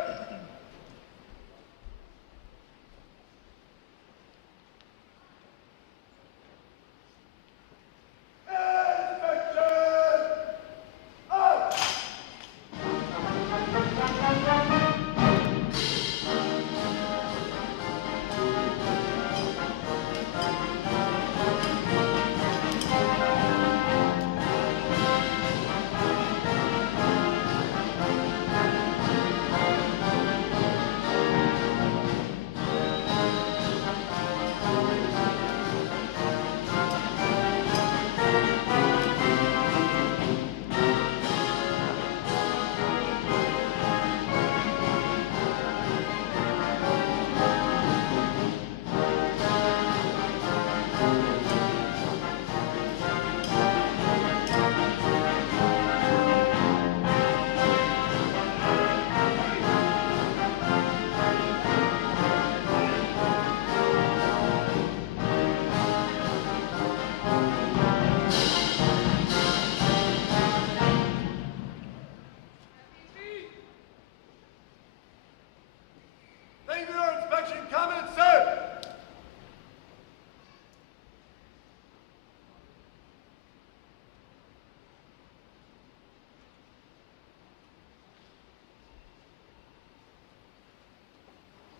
Thank you for your inspection. Comments, sir.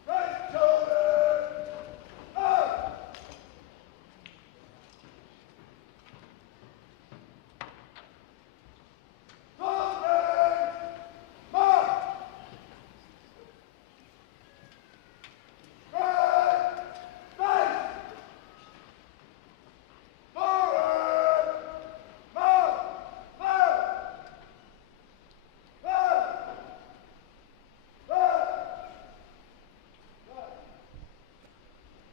Right shoulder. Up. Forward. Mark. Right. Face. Forward. Mark. Left. Left. Left.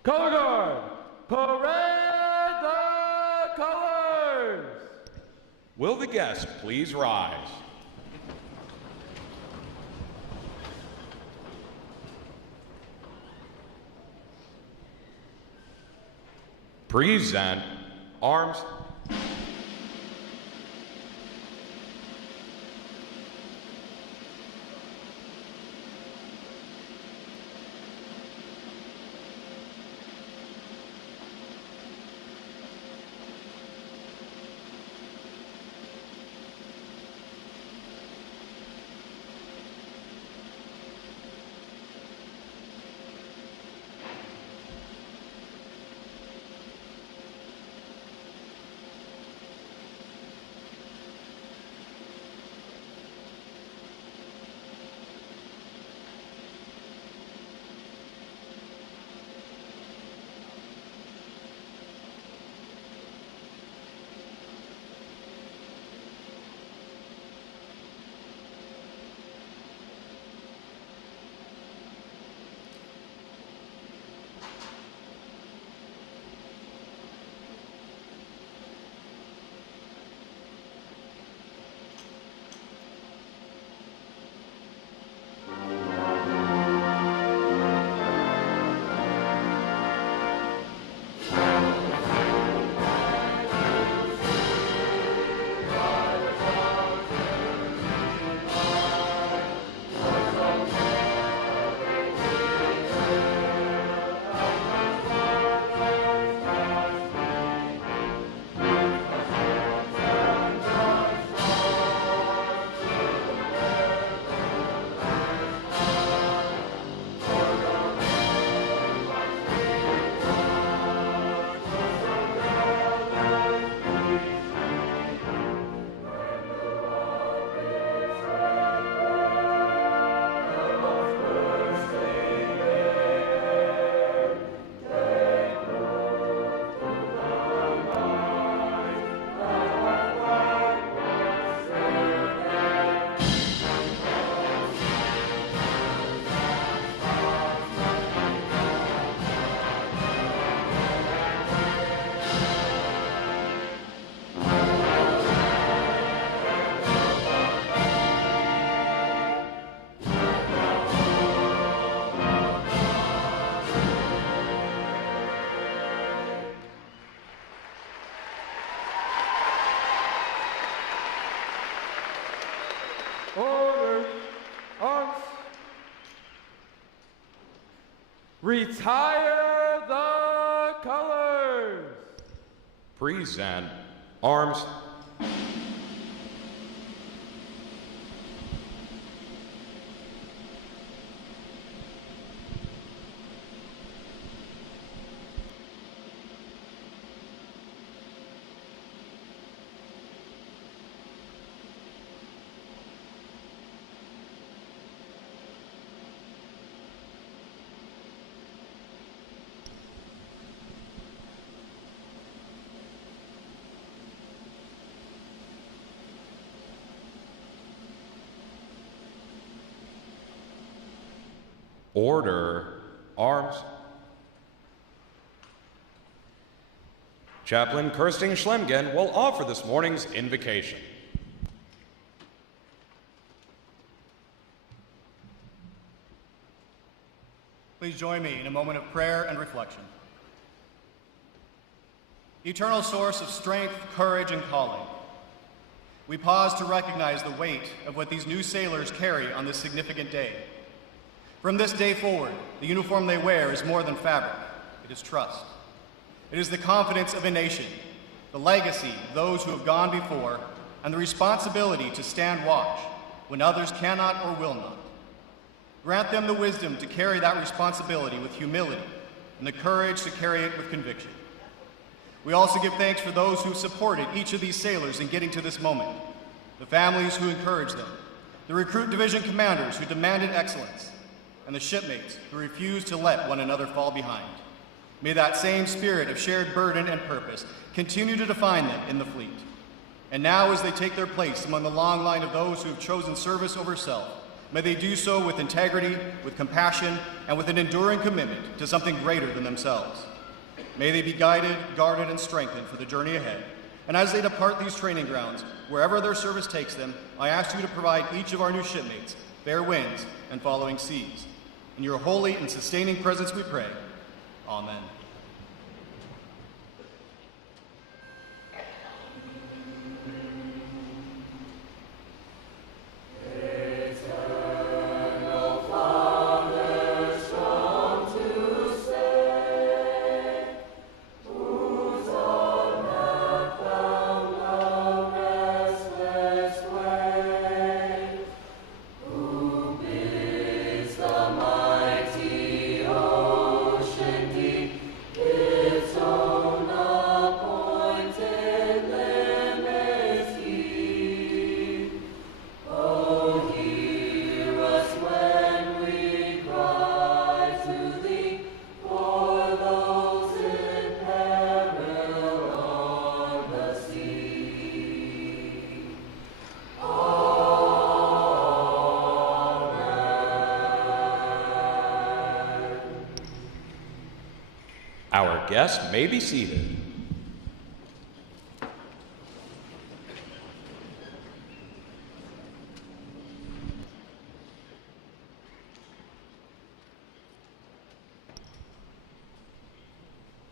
Color Guard, parade the colors! Will the guest please rise? Present arms. Retire the colors. Present arms. Order, arms. Chaplain Kirsting Schlemgen will offer this morning's invocation. Please join me in a moment of prayer and reflection. Eternal source of strength, courage, and calling, we pause to recognize the weight of what these new sailors carry on this significant day. From this day forward, the uniform they wear is more than fabric, it is trust. It is the confidence of a nation, the legacy of those who have gone before, and the responsibility to stand watch when others cannot or will not. Grant them the wisdom to carry that responsibility with humility and the courage to carry it with conviction. We also give thanks for those who supported each of these sailors in getting to this moment, the families who encouraged them, the recruit division commanders who demanded excellence, and the shipmates who refused to let one another fall behind. May that same spirit of shared burden and purpose continue to define them in the fleet. And now, as they take their place among the long line of those who have chosen service over self, may they do so with integrity, with compassion, and with an enduring commitment to something greater than themselves. May they be guided, guarded, and strengthened for the journey ahead. And as they depart these training grounds, wherever their service takes them, I ask you to provide each of our new shipmates fair winds and following seas. In your holy and sustaining presence we pray. Amen. Our guest may be seated.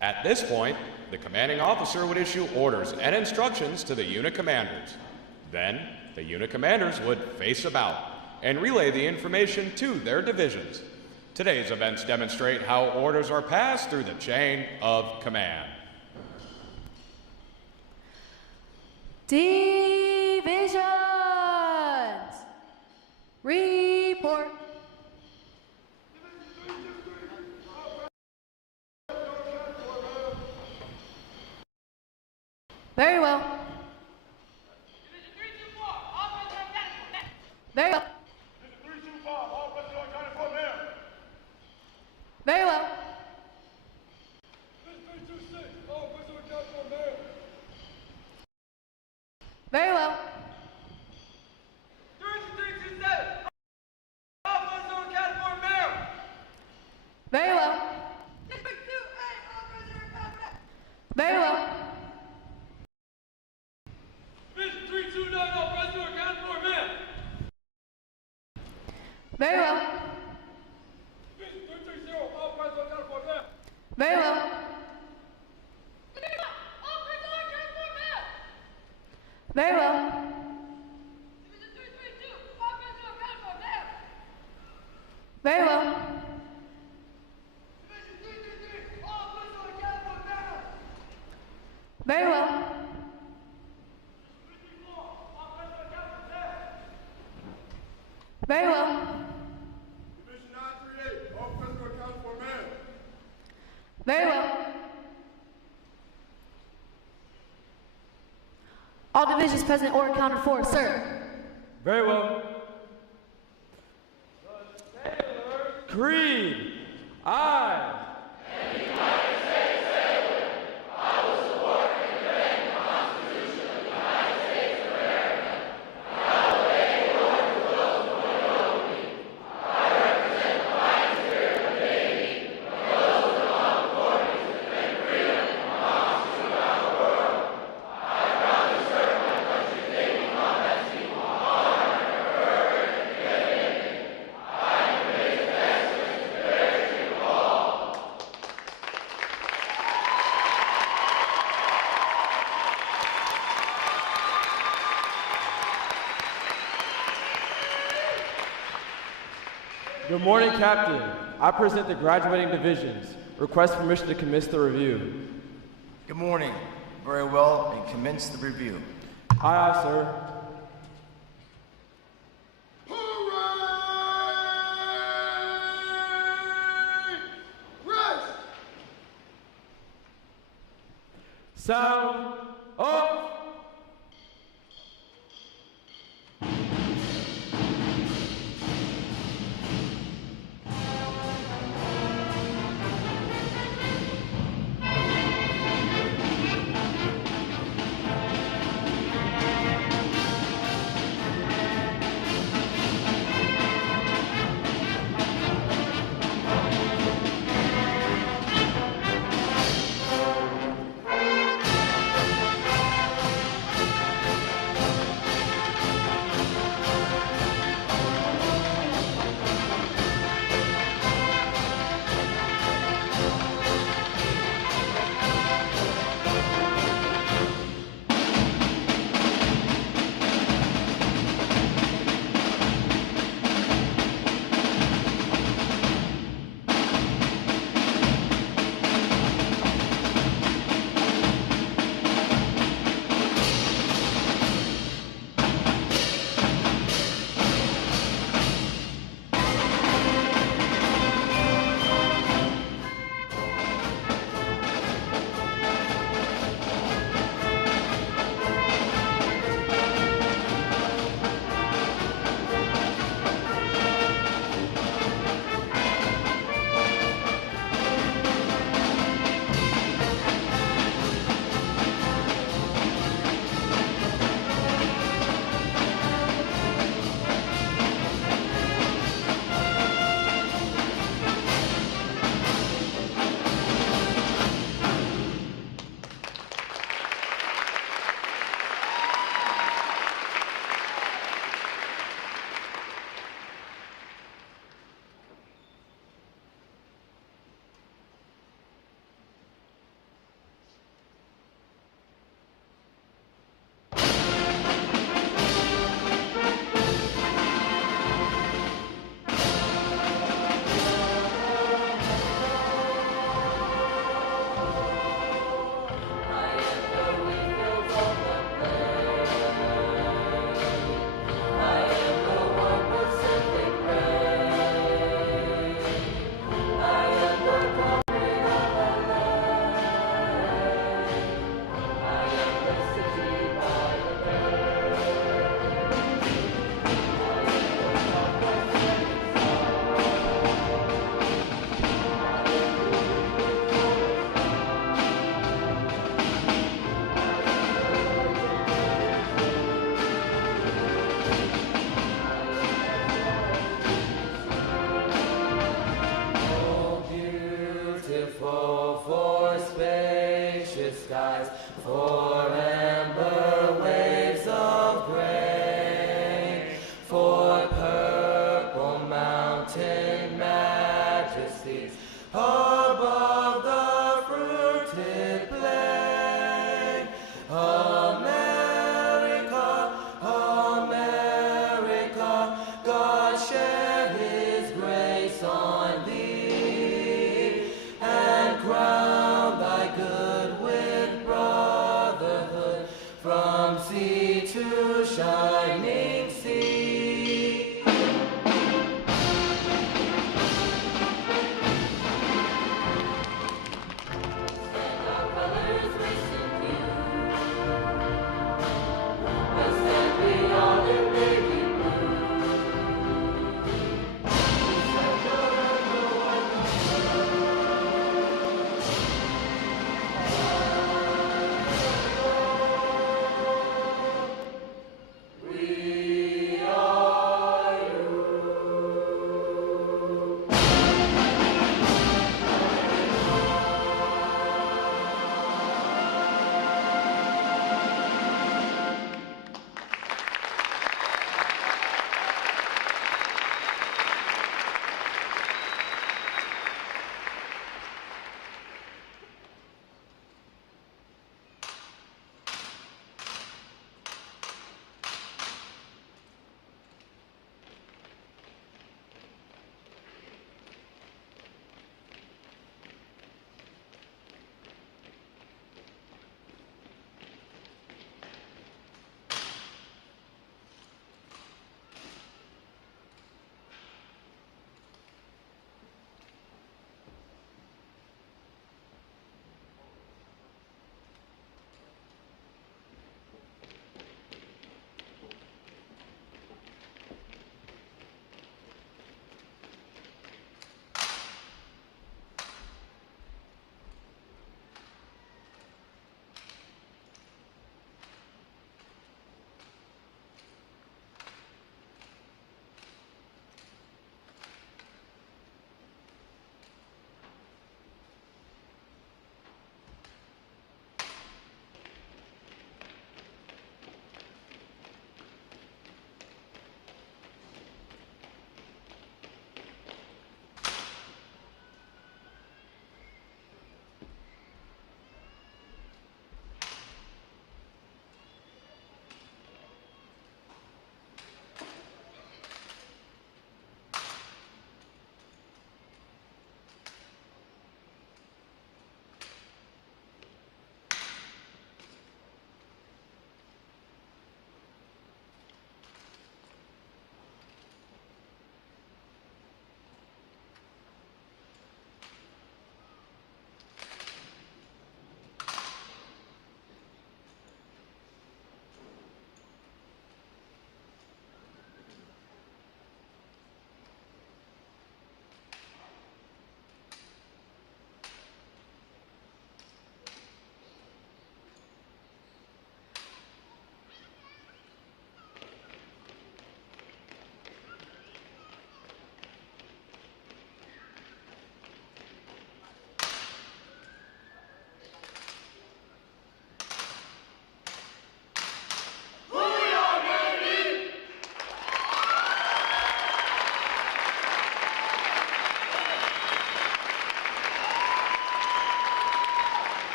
At this point, the commanding officer would issue orders and instructions to the unit commanders. Then, the unit commanders would face about and relay the information to their divisions. Today's events demonstrate how orders are passed through the chain of command. Divisions, report. Very well. Very well. Very well. Very well. Very well. Very well. Very well. Very well. Very well. Very well. Very well. Division 938, all present or accounted for men. Very well. All divisions present or accounted for, sir. Very well. Creed. I. Good morning, Captain. I present the graduating divisions. Request permission to commence the review. Good morning. Very well, and commence the review. Aye, aye, sir. Sound off!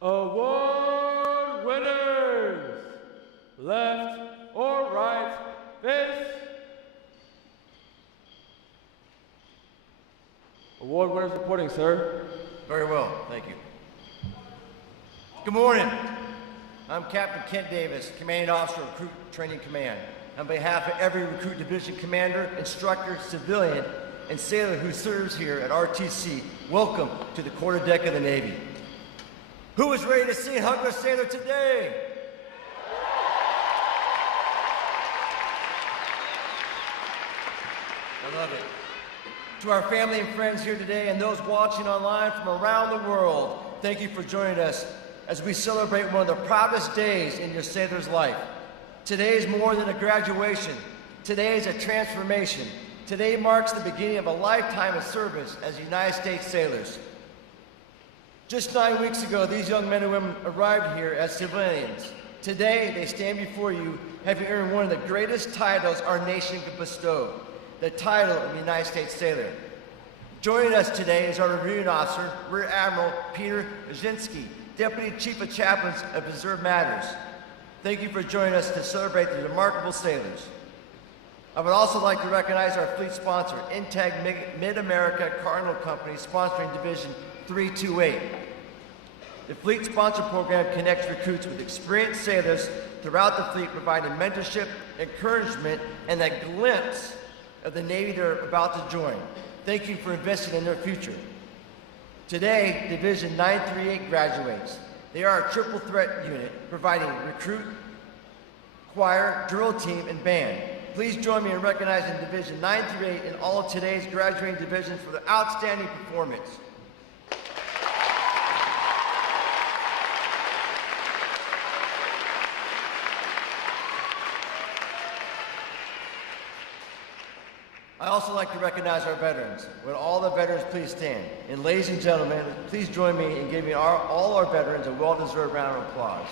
Award winners! Left or right face? Award winners reporting, sir. Very well, thank you. Good morning. I'm Captain Kent Davis, Commanding Officer of Recruit Training Command. On behalf of every Recruit Division Commander, Instructor, Civilian, and Sailor who serves here at RTC, welcome to the quarterdeck of the Navy. Who is ready to see and hug a sailor today? I love it. To our family and friends here today and those watching online from around the world, thank you for joining us as we celebrate one of the proudest days in your sailor's life. Today is more than a graduation. Today is a transformation. Today marks the beginning of a lifetime of service as United States sailors. Just 9 weeks ago, these young men and women arrived here as civilians. Today, they stand before you having earned one of the greatest titles our nation could bestow, the title of United States Sailor. Joining us today is our reviewing officer, Rear Admiral Peter Jasinski, Deputy Chief of Chaplains of Reserve Matters. Thank you for joining us to celebrate the remarkable sailors. I would also like to recognize our fleet sponsor, Integ Mid-America Cardinal Company, sponsoring Division 328. The Fleet Sponsor Program connects recruits with experienced sailors throughout the fleet, providing mentorship, encouragement, and a glimpse of the Navy they're about to join. Thank you for investing in their future. Today, Division 938 graduates. They are a triple threat unit, providing recruit, choir, drill team, and band. Please join me in recognizing Division 938 and all of today's graduating divisions for their outstanding performance. I also like to recognize our veterans. Would all the veterans please stand? And ladies and gentlemen, please join me in giving all our veterans a well-deserved round of applause.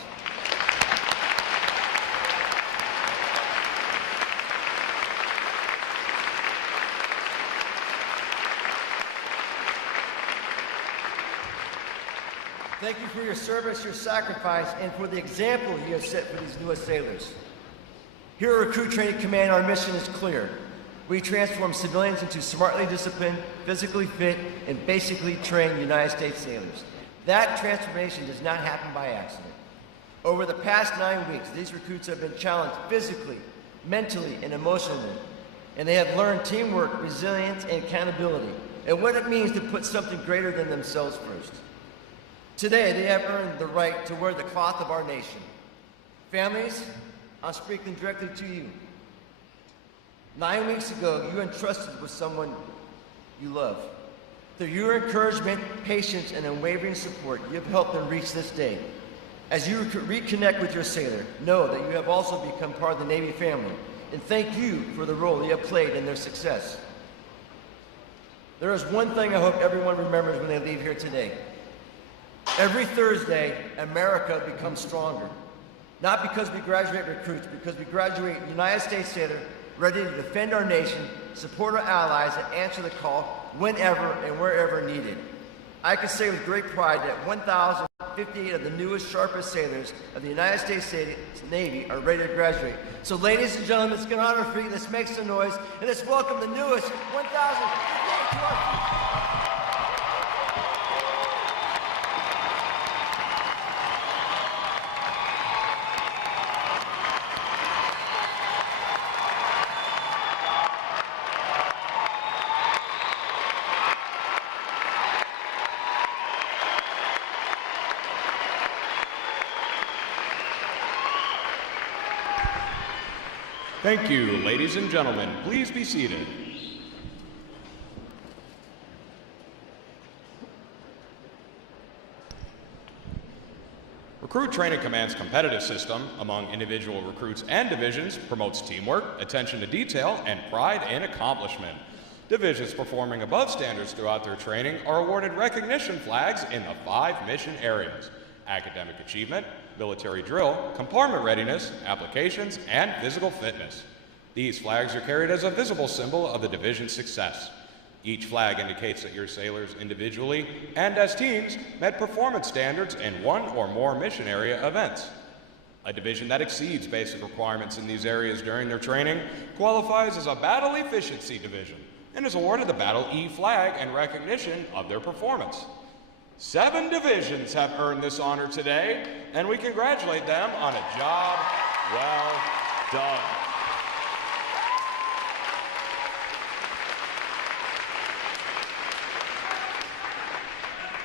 Thank you for your service, your sacrifice, and for the example you have set for these newest sailors. Here at Recruit Training Command, our mission is clear. We transform civilians into smartly disciplined, physically fit, and basically trained United States sailors. That transformation does not happen by accident. Over the past 9 weeks, these recruits have been challenged physically, mentally, and emotionally, and they have learned teamwork, resilience, and accountability, and what it means to put something greater than themselves first. Today, they have earned the right to wear the cloth of our nation. Families, I'm speaking directly to you. 9 weeks ago, you entrusted with someone you love. Through your encouragement, patience, and unwavering support, you have helped them reach this day. As you reconnect with your sailor, know that you have also become part of the Navy family, and thank you for the role you have played in their success. There is one thing I hope everyone remembers when they leave here today. Every Thursday, America becomes stronger. Not because we graduate recruits, because we graduate United States sailor ready to defend our nation, support our allies, and answer the call whenever and wherever needed. I can say with great pride that 1,058 of the newest, sharpest sailors of the United States Navy are ready to graduate. So ladies and gentlemen, let's get on our feet, let's make some noise, and let's welcome the newest 1,058 to our feet. Thank you, ladies and gentlemen. Please be seated. Recruit Training Command's competitive system among individual recruits and divisions promotes teamwork, attention to detail, and pride in accomplishment. Divisions performing above standards throughout their training are awarded recognition flags in the 5 mission areas: academic achievement, military drill, compartment readiness, applications, and physical fitness. These flags are carried as a visible symbol of the division's success. Each flag indicates that your sailors individually and as teams met performance standards in one or more mission area events. A division that exceeds basic requirements in these areas during their training qualifies as a Battle Efficiency Division and is awarded the Battle E flag in recognition of their performance. 7 divisions have earned this honor today, and we congratulate them on a job well done.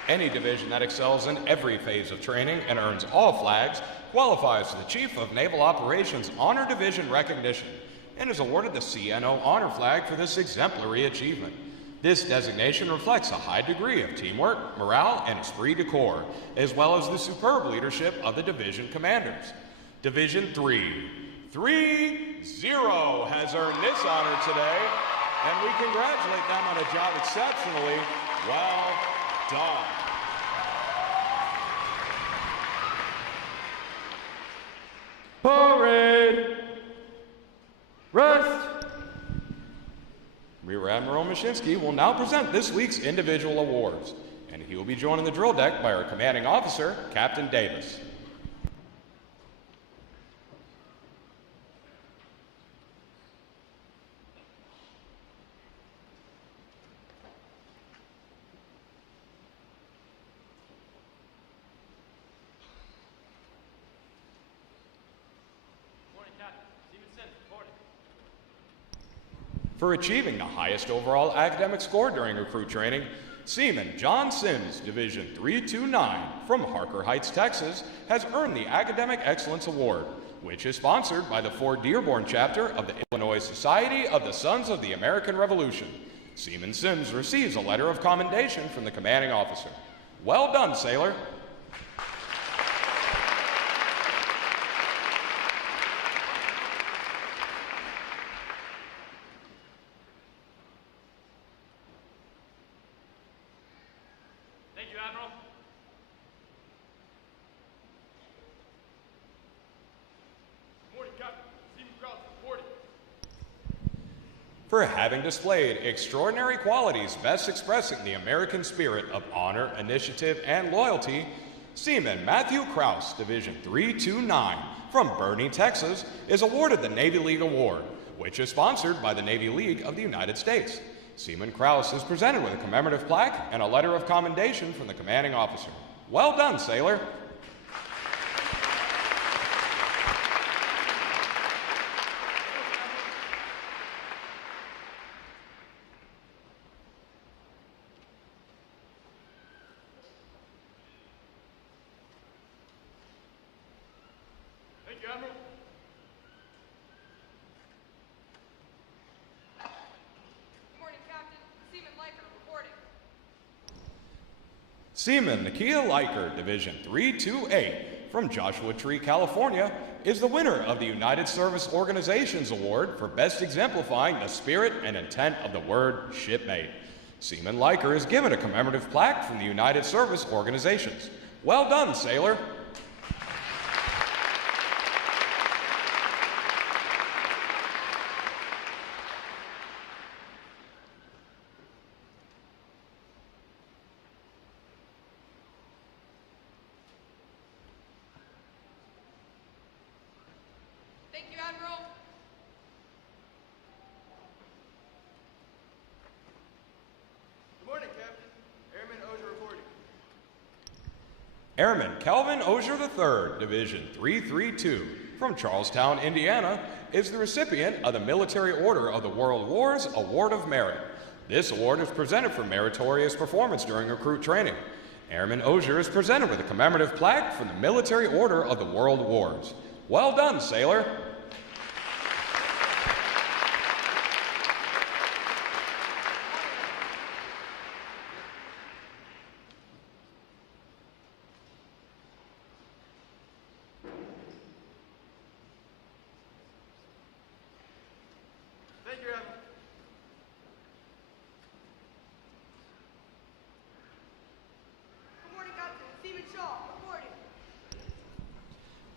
Any division that excels in every phase of training and earns all flags qualifies for the Chief of Naval Operations Honor Division recognition and is awarded the CNO Honor Flag for this exemplary achievement. This designation reflects a high degree of teamwork, morale, and esprit de corps, as well as the superb leadership of the division commanders. Division 3-0 has earned this honor today, and we congratulate them on a job exceptionally well done. Parade! Rest! Rear Admiral Mashinsky will now present this week's individual awards, and he will be joined on the drill deck by our commanding officer, Captain Davis. For achieving the highest overall academic score during recruit training, Seaman John Sims, Division 329 from Harker Heights, Texas, has earned the Academic Excellence Award, which is sponsored by the Fort Dearborn chapter of the Illinois Society of the Sons of the American Revolution. Seaman Sims receives a letter of commendation from the commanding officer. Well done, sailor. For having displayed extraordinary qualities best expressing the American spirit of honor, initiative, and loyalty, Seaman Matthew Krause, Division 329 from Boerne, Texas, is awarded the Navy League Award, which is sponsored by the Navy League of the United States. Seaman Krause is presented with a commemorative plaque and a letter of commendation from the commanding officer. Well done, sailor. Seaman Nakia Liker, Division 328 from Joshua Tree, California, is the winner of the United Service Organizations Award for best exemplifying the spirit and intent of the word shipmate. Seaman Liker is given a commemorative plaque from the United Service Organizations. Well done, sailor. Airman Calvin Osier III, Division 332, from Charlestown, Indiana, is the recipient of the Military Order of the World Wars Award of Merit. This award is presented for meritorious performance during recruit training. Airman Osier is presented with a commemorative plaque from the Military Order of the World Wars. Well done, sailor.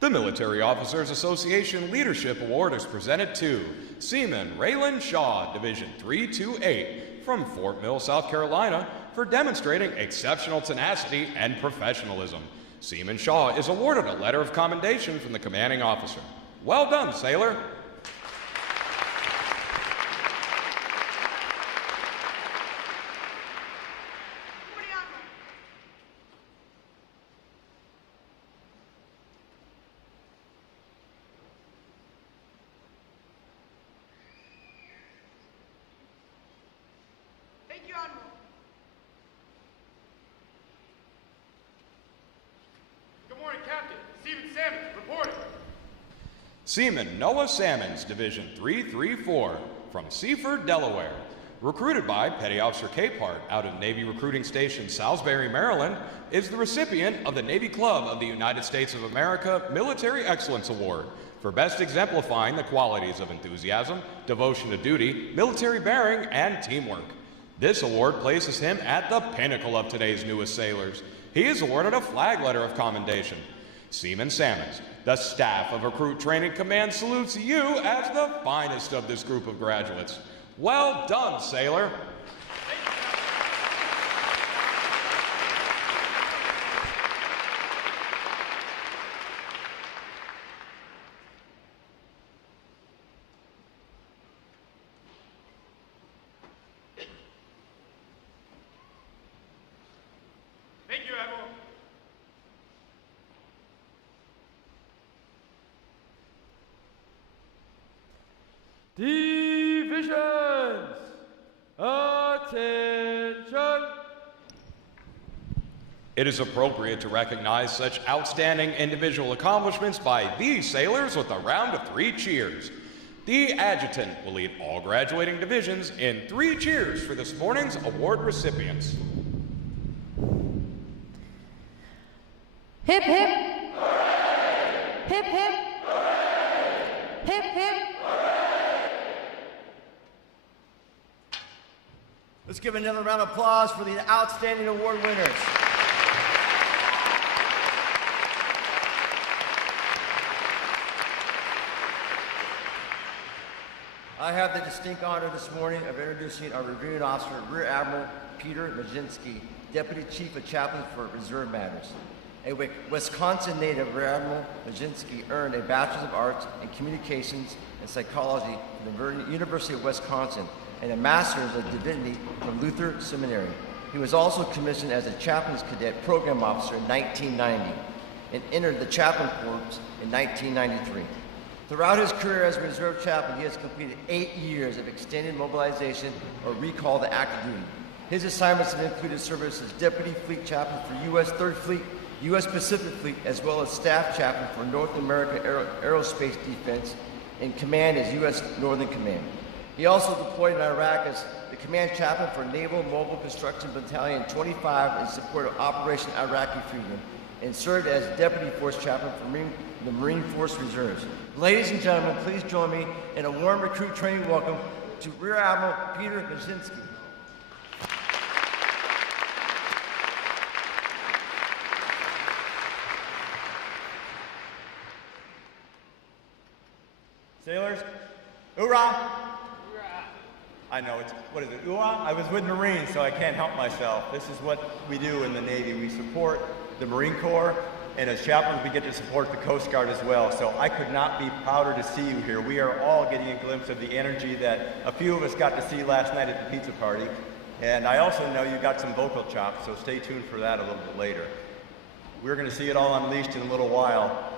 The Military Officers Association Leadership Award is presented to Seaman Raylan Shaw, Division 328, from Fort Mill, South Carolina, for demonstrating exceptional tenacity and professionalism. Seaman Shaw is awarded a letter of commendation from the commanding officer. Well done, sailor. Seaman Noah Salmons, Division 334, from Seaford, Delaware. Recruited by Petty Officer Capehart out of Navy Recruiting Station Salisbury, Maryland, is the recipient of the Navy Club of the United States of America Military Excellence Award for best exemplifying the qualities of enthusiasm, devotion to duty, military bearing, and teamwork. This award places him at the pinnacle of today's newest sailors. He is awarded a flag letter of commendation. Seaman Salmons, the staff of Recruit Training Command salutes you as the finest of this group of graduates. Well done, sailor. Thank you, Admiral. Divisions, attention. It is appropriate to recognize such outstanding individual accomplishments by these sailors with a round of 3 cheers. The adjutant will lead all graduating divisions in 3 cheers for this morning's award recipients. Hip hip. Hooray! Hip hip. Hooray! Hip hip. Let's give another round of applause for the outstanding award winners. I have the distinct honor this morning of introducing our reviewing officer, Rear Admiral Peter Majinski, Deputy Chief of Chaplains for Reserve Matters. A Wisconsin native, Rear Admiral Majinski earned a Bachelor's of Arts in Communications and Psychology from the University of Wisconsin and a Master's of Divinity from Luther Seminary. He was also commissioned as a Chaplains Cadet Program Officer in 1990 and entered the Chaplain Corps in 1993. Throughout his career as a reserve chaplain, he has completed 8 years of extended mobilization or recall to active duty. His assignments have included service as Deputy Fleet Chaplain for U.S. 3rd Fleet, U.S. Pacific Fleet, as well as Staff Chaplain for North American Aerospace Defense, and command as U.S. Northern Command. He also deployed in Iraq as the Command Chaplain for Naval Mobile Construction Battalion 25 in support of Operation Iraqi Freedom, and served as Deputy Force Chaplain for the Marine Force Reserves. Ladies and gentlemen, please join me in a warm recruit training welcome to Rear Admiral Peter Majinski. Sailors, hoorah! I know, what is it, hoorah? I was with Marines, so I can't help myself. This is what we do in the Navy. We support the Marine Corps, and as chaplains, we get to support the Coast Guard as well. So I could not be prouder to see you here. We are all getting a glimpse of the energy that a few of us got to see last night at the pizza party. And I also know you got some vocal chops, so stay tuned for that a little bit later. We're going to see it all unleashed in a little while.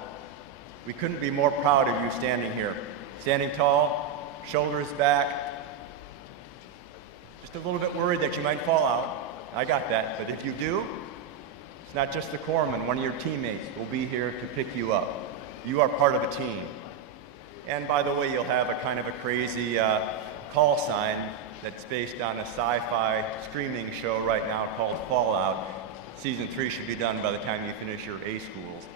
We couldn't be more proud of you standing here. Standing tall, shoulders back. Just a little bit worried that you might fall out. I got that, but if you do, it's not just the corpsman, one of your teammates will be here to pick you up. You are part of a team. And by the way, you'll have a kind of a crazy call sign that's based on a sci-fi streaming show right now called Fallout. Season 3 should be done by the time you finish your A schools.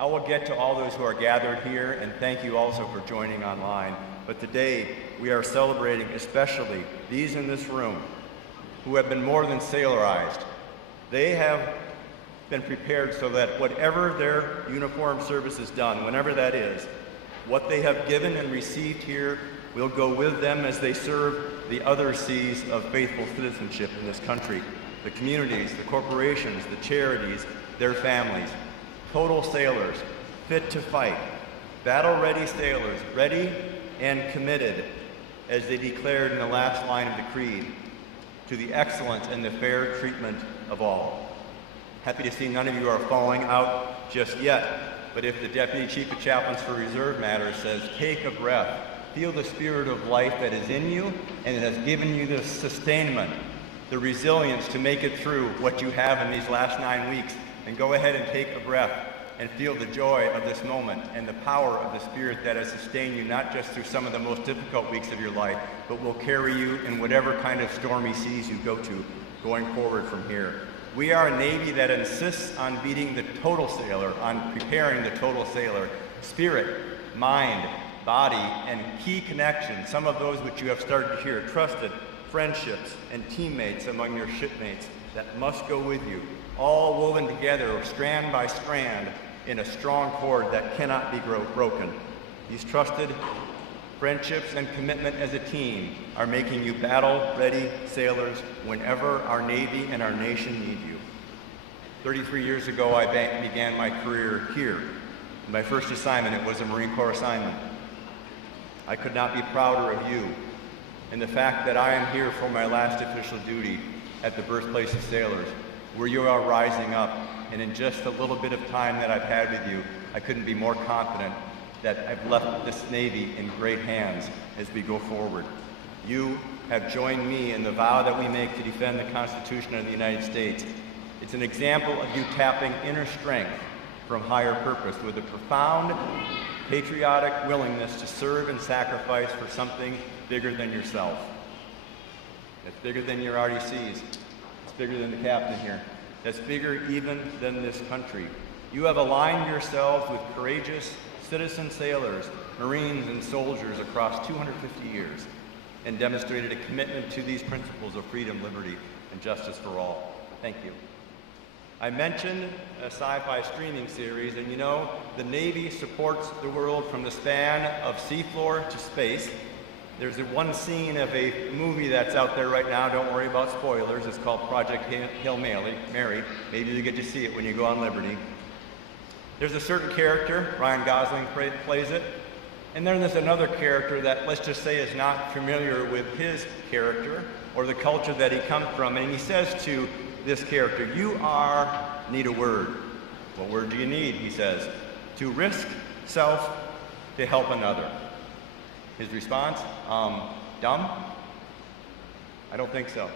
I will get to all those who are gathered here, and thank you also for joining online. But today, we are celebrating especially these in this room who have been more than sailorized. They have been prepared so that whatever their uniform service has done, whenever that is, what they have given and received here will go with them as they serve the other C's of faithful citizenship in this country: the communities, the corporations, the charities, their families. Total sailors, fit to fight, battle-ready sailors, ready and committed, as they declared in the last line of the creed, to the excellence and the fair treatment of all. Happy to see none of you are falling out just yet, but if the Deputy Chief of Chaplains for Reserve Matters says, take a breath, feel the spirit of life that is in you, and it has given you the sustainment, the resilience to make it through what you have in these last 9 weeks, and go ahead and take a breath and feel the joy of this moment and the power of the Spirit that has sustained you not just through some of the most difficult weeks of your life, but will carry you in whatever kind of stormy seas you go to going forward from here. We are a Navy that insists on beating the total sailor, on preparing the total sailor. Spirit, mind, body, and key connections, some of those which you have started to hear, trusted friendships and teammates among your shipmates that must go with you, all woven together strand by strand in a strong cord that cannot be broken. These trusted friendships and commitment as a team are making you battle-ready sailors whenever our Navy and our nation need you. 33 years ago, I began my career here. My first assignment, it was a Marine Corps assignment. I could not be prouder of you and the fact that I am here for my last official duty at the birthplace of sailors, where you are rising up. And in just a little bit of time that I've had with you, I couldn't be more confident that I've left this Navy in great hands as we go forward. You have joined me in the vow that we make to defend the Constitution of the United States. It's an example of you tapping inner strength from higher purpose with a profound patriotic willingness to serve and sacrifice for something bigger than yourself. It's bigger than your RTCs. It's bigger than the captain here. That's bigger even than this country. You have aligned yourselves with courageous citizen sailors, Marines, and soldiers across 250 years and demonstrated a commitment to these principles of freedom, liberty, and justice for all. Thank you. I mentioned a sci-fi streaming series, and you know, the Navy supports the world from the span of seafloor to space. There's one scene of a movie that's out there right now, don't worry about spoilers, it's called Project Hail Mary. Maybe you get to see it when you go on Liberty. There's a certain character, Ryan Gosling plays it, and then there's another character that, let's just say, is not familiar with his character or the culture that he comes from, and he says to this character, you need a word. What word do you need? He says, to risk self to help another. His response, dumb? I don't think so.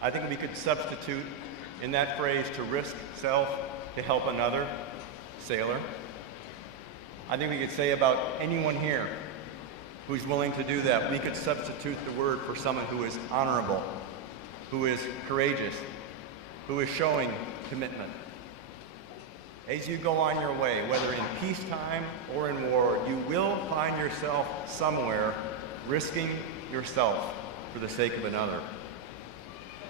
I think we could substitute in that phrase, to risk self to help another, sailor. I think we could say about anyone here who's willing to do that, we could substitute the word for someone who is honorable, who is courageous, who is showing commitment. As you go on your way, whether in peacetime or in war, you will find yourself somewhere risking yourself for the sake of another.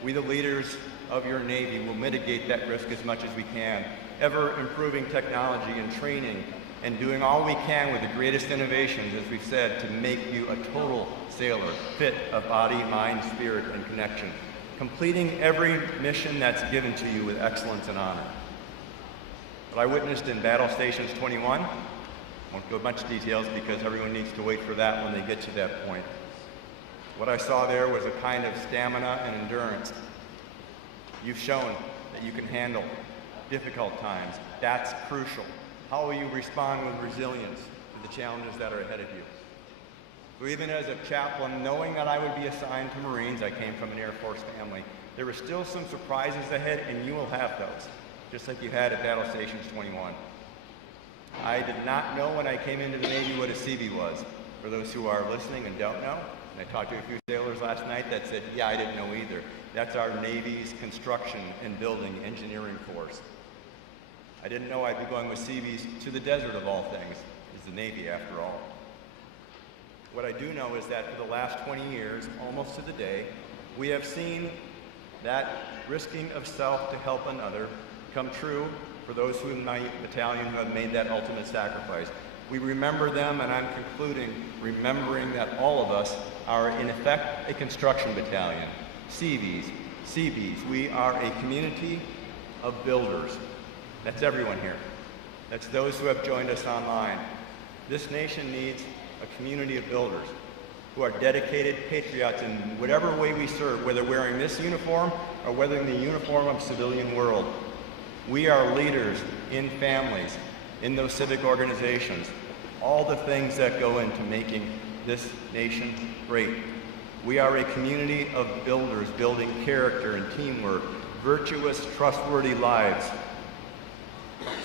We, the leaders of your Navy, will mitigate that risk as much as we can, ever improving technology and training and doing all we can with the greatest innovations, as we've said, to make you a total sailor, fit of body, mind, spirit, and connection, completing every mission that's given to you with excellence and honor. What I witnessed in Battle Stations 21, I won't go much details because everyone needs to wait for that when they get to that point. What I saw there was a kind of stamina and endurance. You've shown that you can handle difficult times. That's crucial. How will you respond with resilience to the challenges that are ahead of you? So even as a chaplain, knowing that I would be assigned to Marines, I came from an Air Force family, there were still some surprises ahead, and you will have those, just like you had at Battle Stations 21. I did not know when I came into the Navy what a CB was. For those who are listening and don't know, and I talked to a few sailors last night that said, yeah, I didn't know either. That's our Navy's construction and building engineering force. I didn't know I'd be going with CBs to the desert of all things. It's the Navy after all. What I do know is that for the last 20 years, almost to the day, we have seen that risking of self to help another come true for those who in my battalion who have made that ultimate sacrifice. We remember them, and I'm concluding, remembering that all of us are in effect a construction battalion. CBs, we are a community of builders. That's everyone here. That's those who have joined us online. This nation needs a community of builders who are dedicated patriots in whatever way we serve, whether wearing this uniform or wearing the uniform of civilian world. We are leaders in families, in those civic organizations, all the things that go into making this nation great. We are a community of builders, building character and teamwork, virtuous, trustworthy lives.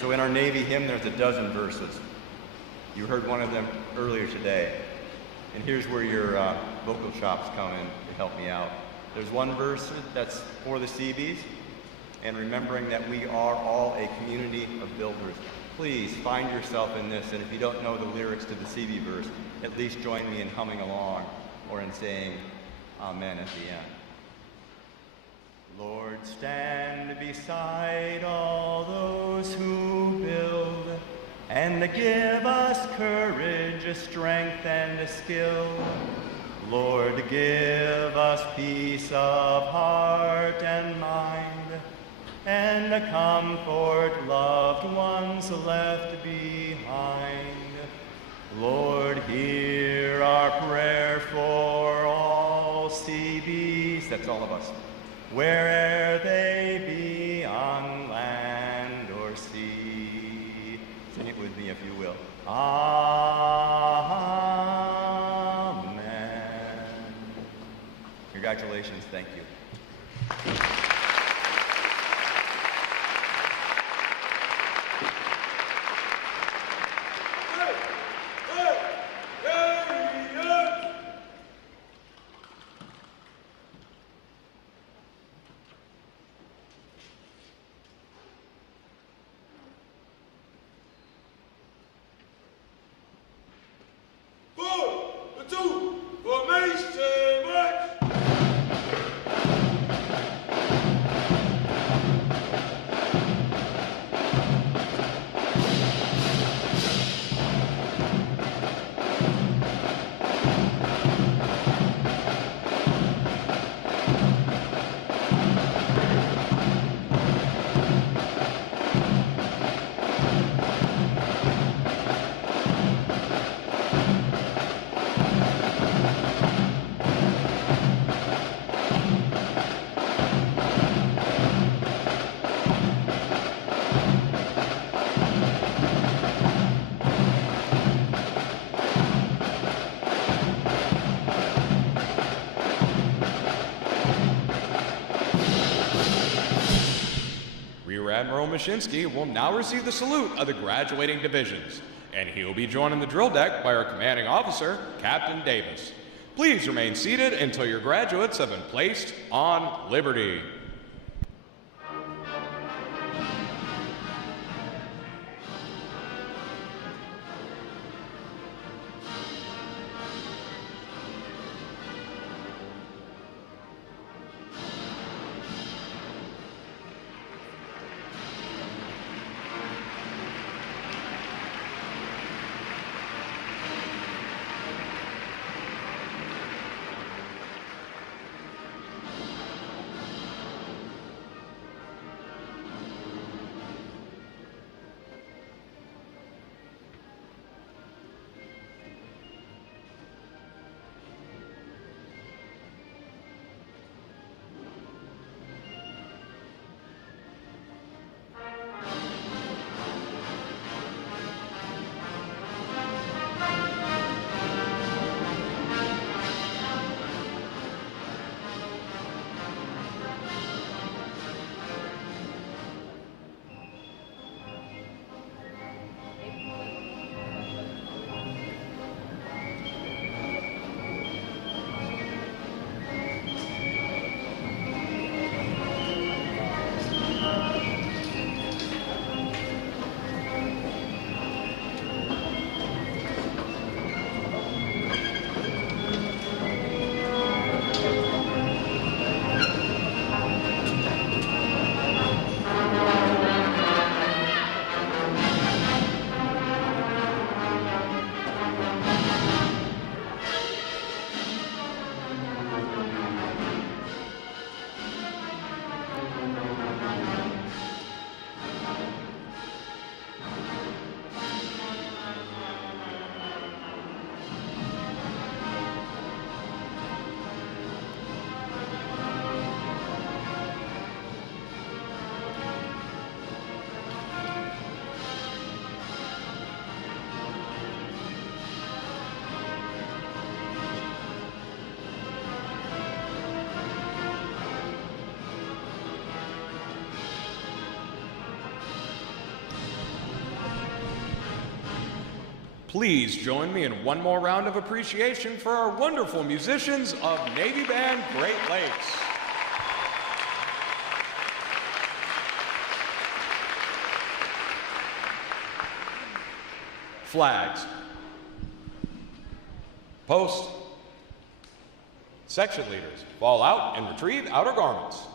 So in our Navy hymn, there's a dozen verses. You heard one of them earlier today. And here's where your vocal chops come in to help me out. There's one verse that's for the CBs, and remembering that we are all a community of builders. Please find yourself in this, and if you don't know the lyrics to the CB verse, at least join me in humming along or in saying amen at the end. Lord, stand beside all those who build, and give us courage, strength, and skill. Lord, give us peace of heart and mind, and comfort loved ones left behind. Lord, hear our prayer for all CBs, that's all of us, where'er they be on land or sea. Sing it with me if you will. Amen. Congratulations, thank you. Admiral Mashinsky will now receive the salute of the graduating divisions, and he will be joined on the drill deck by our commanding officer, Captain Davis. Please remain seated until your graduates have been placed on liberty. Please join me in one more round of appreciation for our wonderful musicians of Navy Band Great Lakes. Flags. Post. Section leaders, fall out and retrieve outer garments.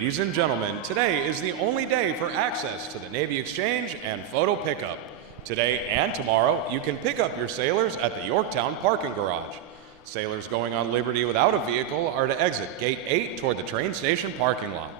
Ladies and gentlemen, today is the only day for access to the Navy Exchange and photo pickup. Today and tomorrow, you can pick up your sailors at the Yorktown parking garage. Sailors going on liberty without a vehicle are to exit Gate 8 toward the train station parking lot.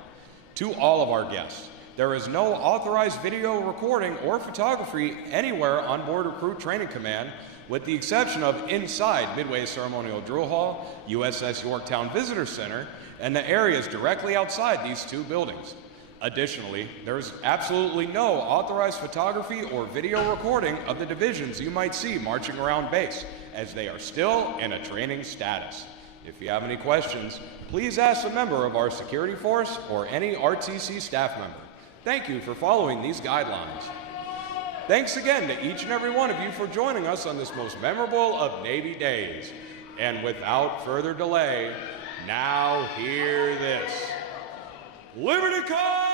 To all of our guests, there is no authorized video recording or photography anywhere on board Recruit Training Command, with the exception of inside Midway Ceremonial Drill Hall, USS Yorktown Visitor Center, and the areas directly outside these two buildings. Additionally, there is absolutely no authorized photography or video recording of the divisions you might see marching around base, as they are still in a training status. If you have any questions, please ask a member of our security force or any RTC staff member. Thank you for following these guidelines. Thanks again to each and every one of you for joining us on this most memorable of Navy days. And without further delay, now hear this. Liberty Call!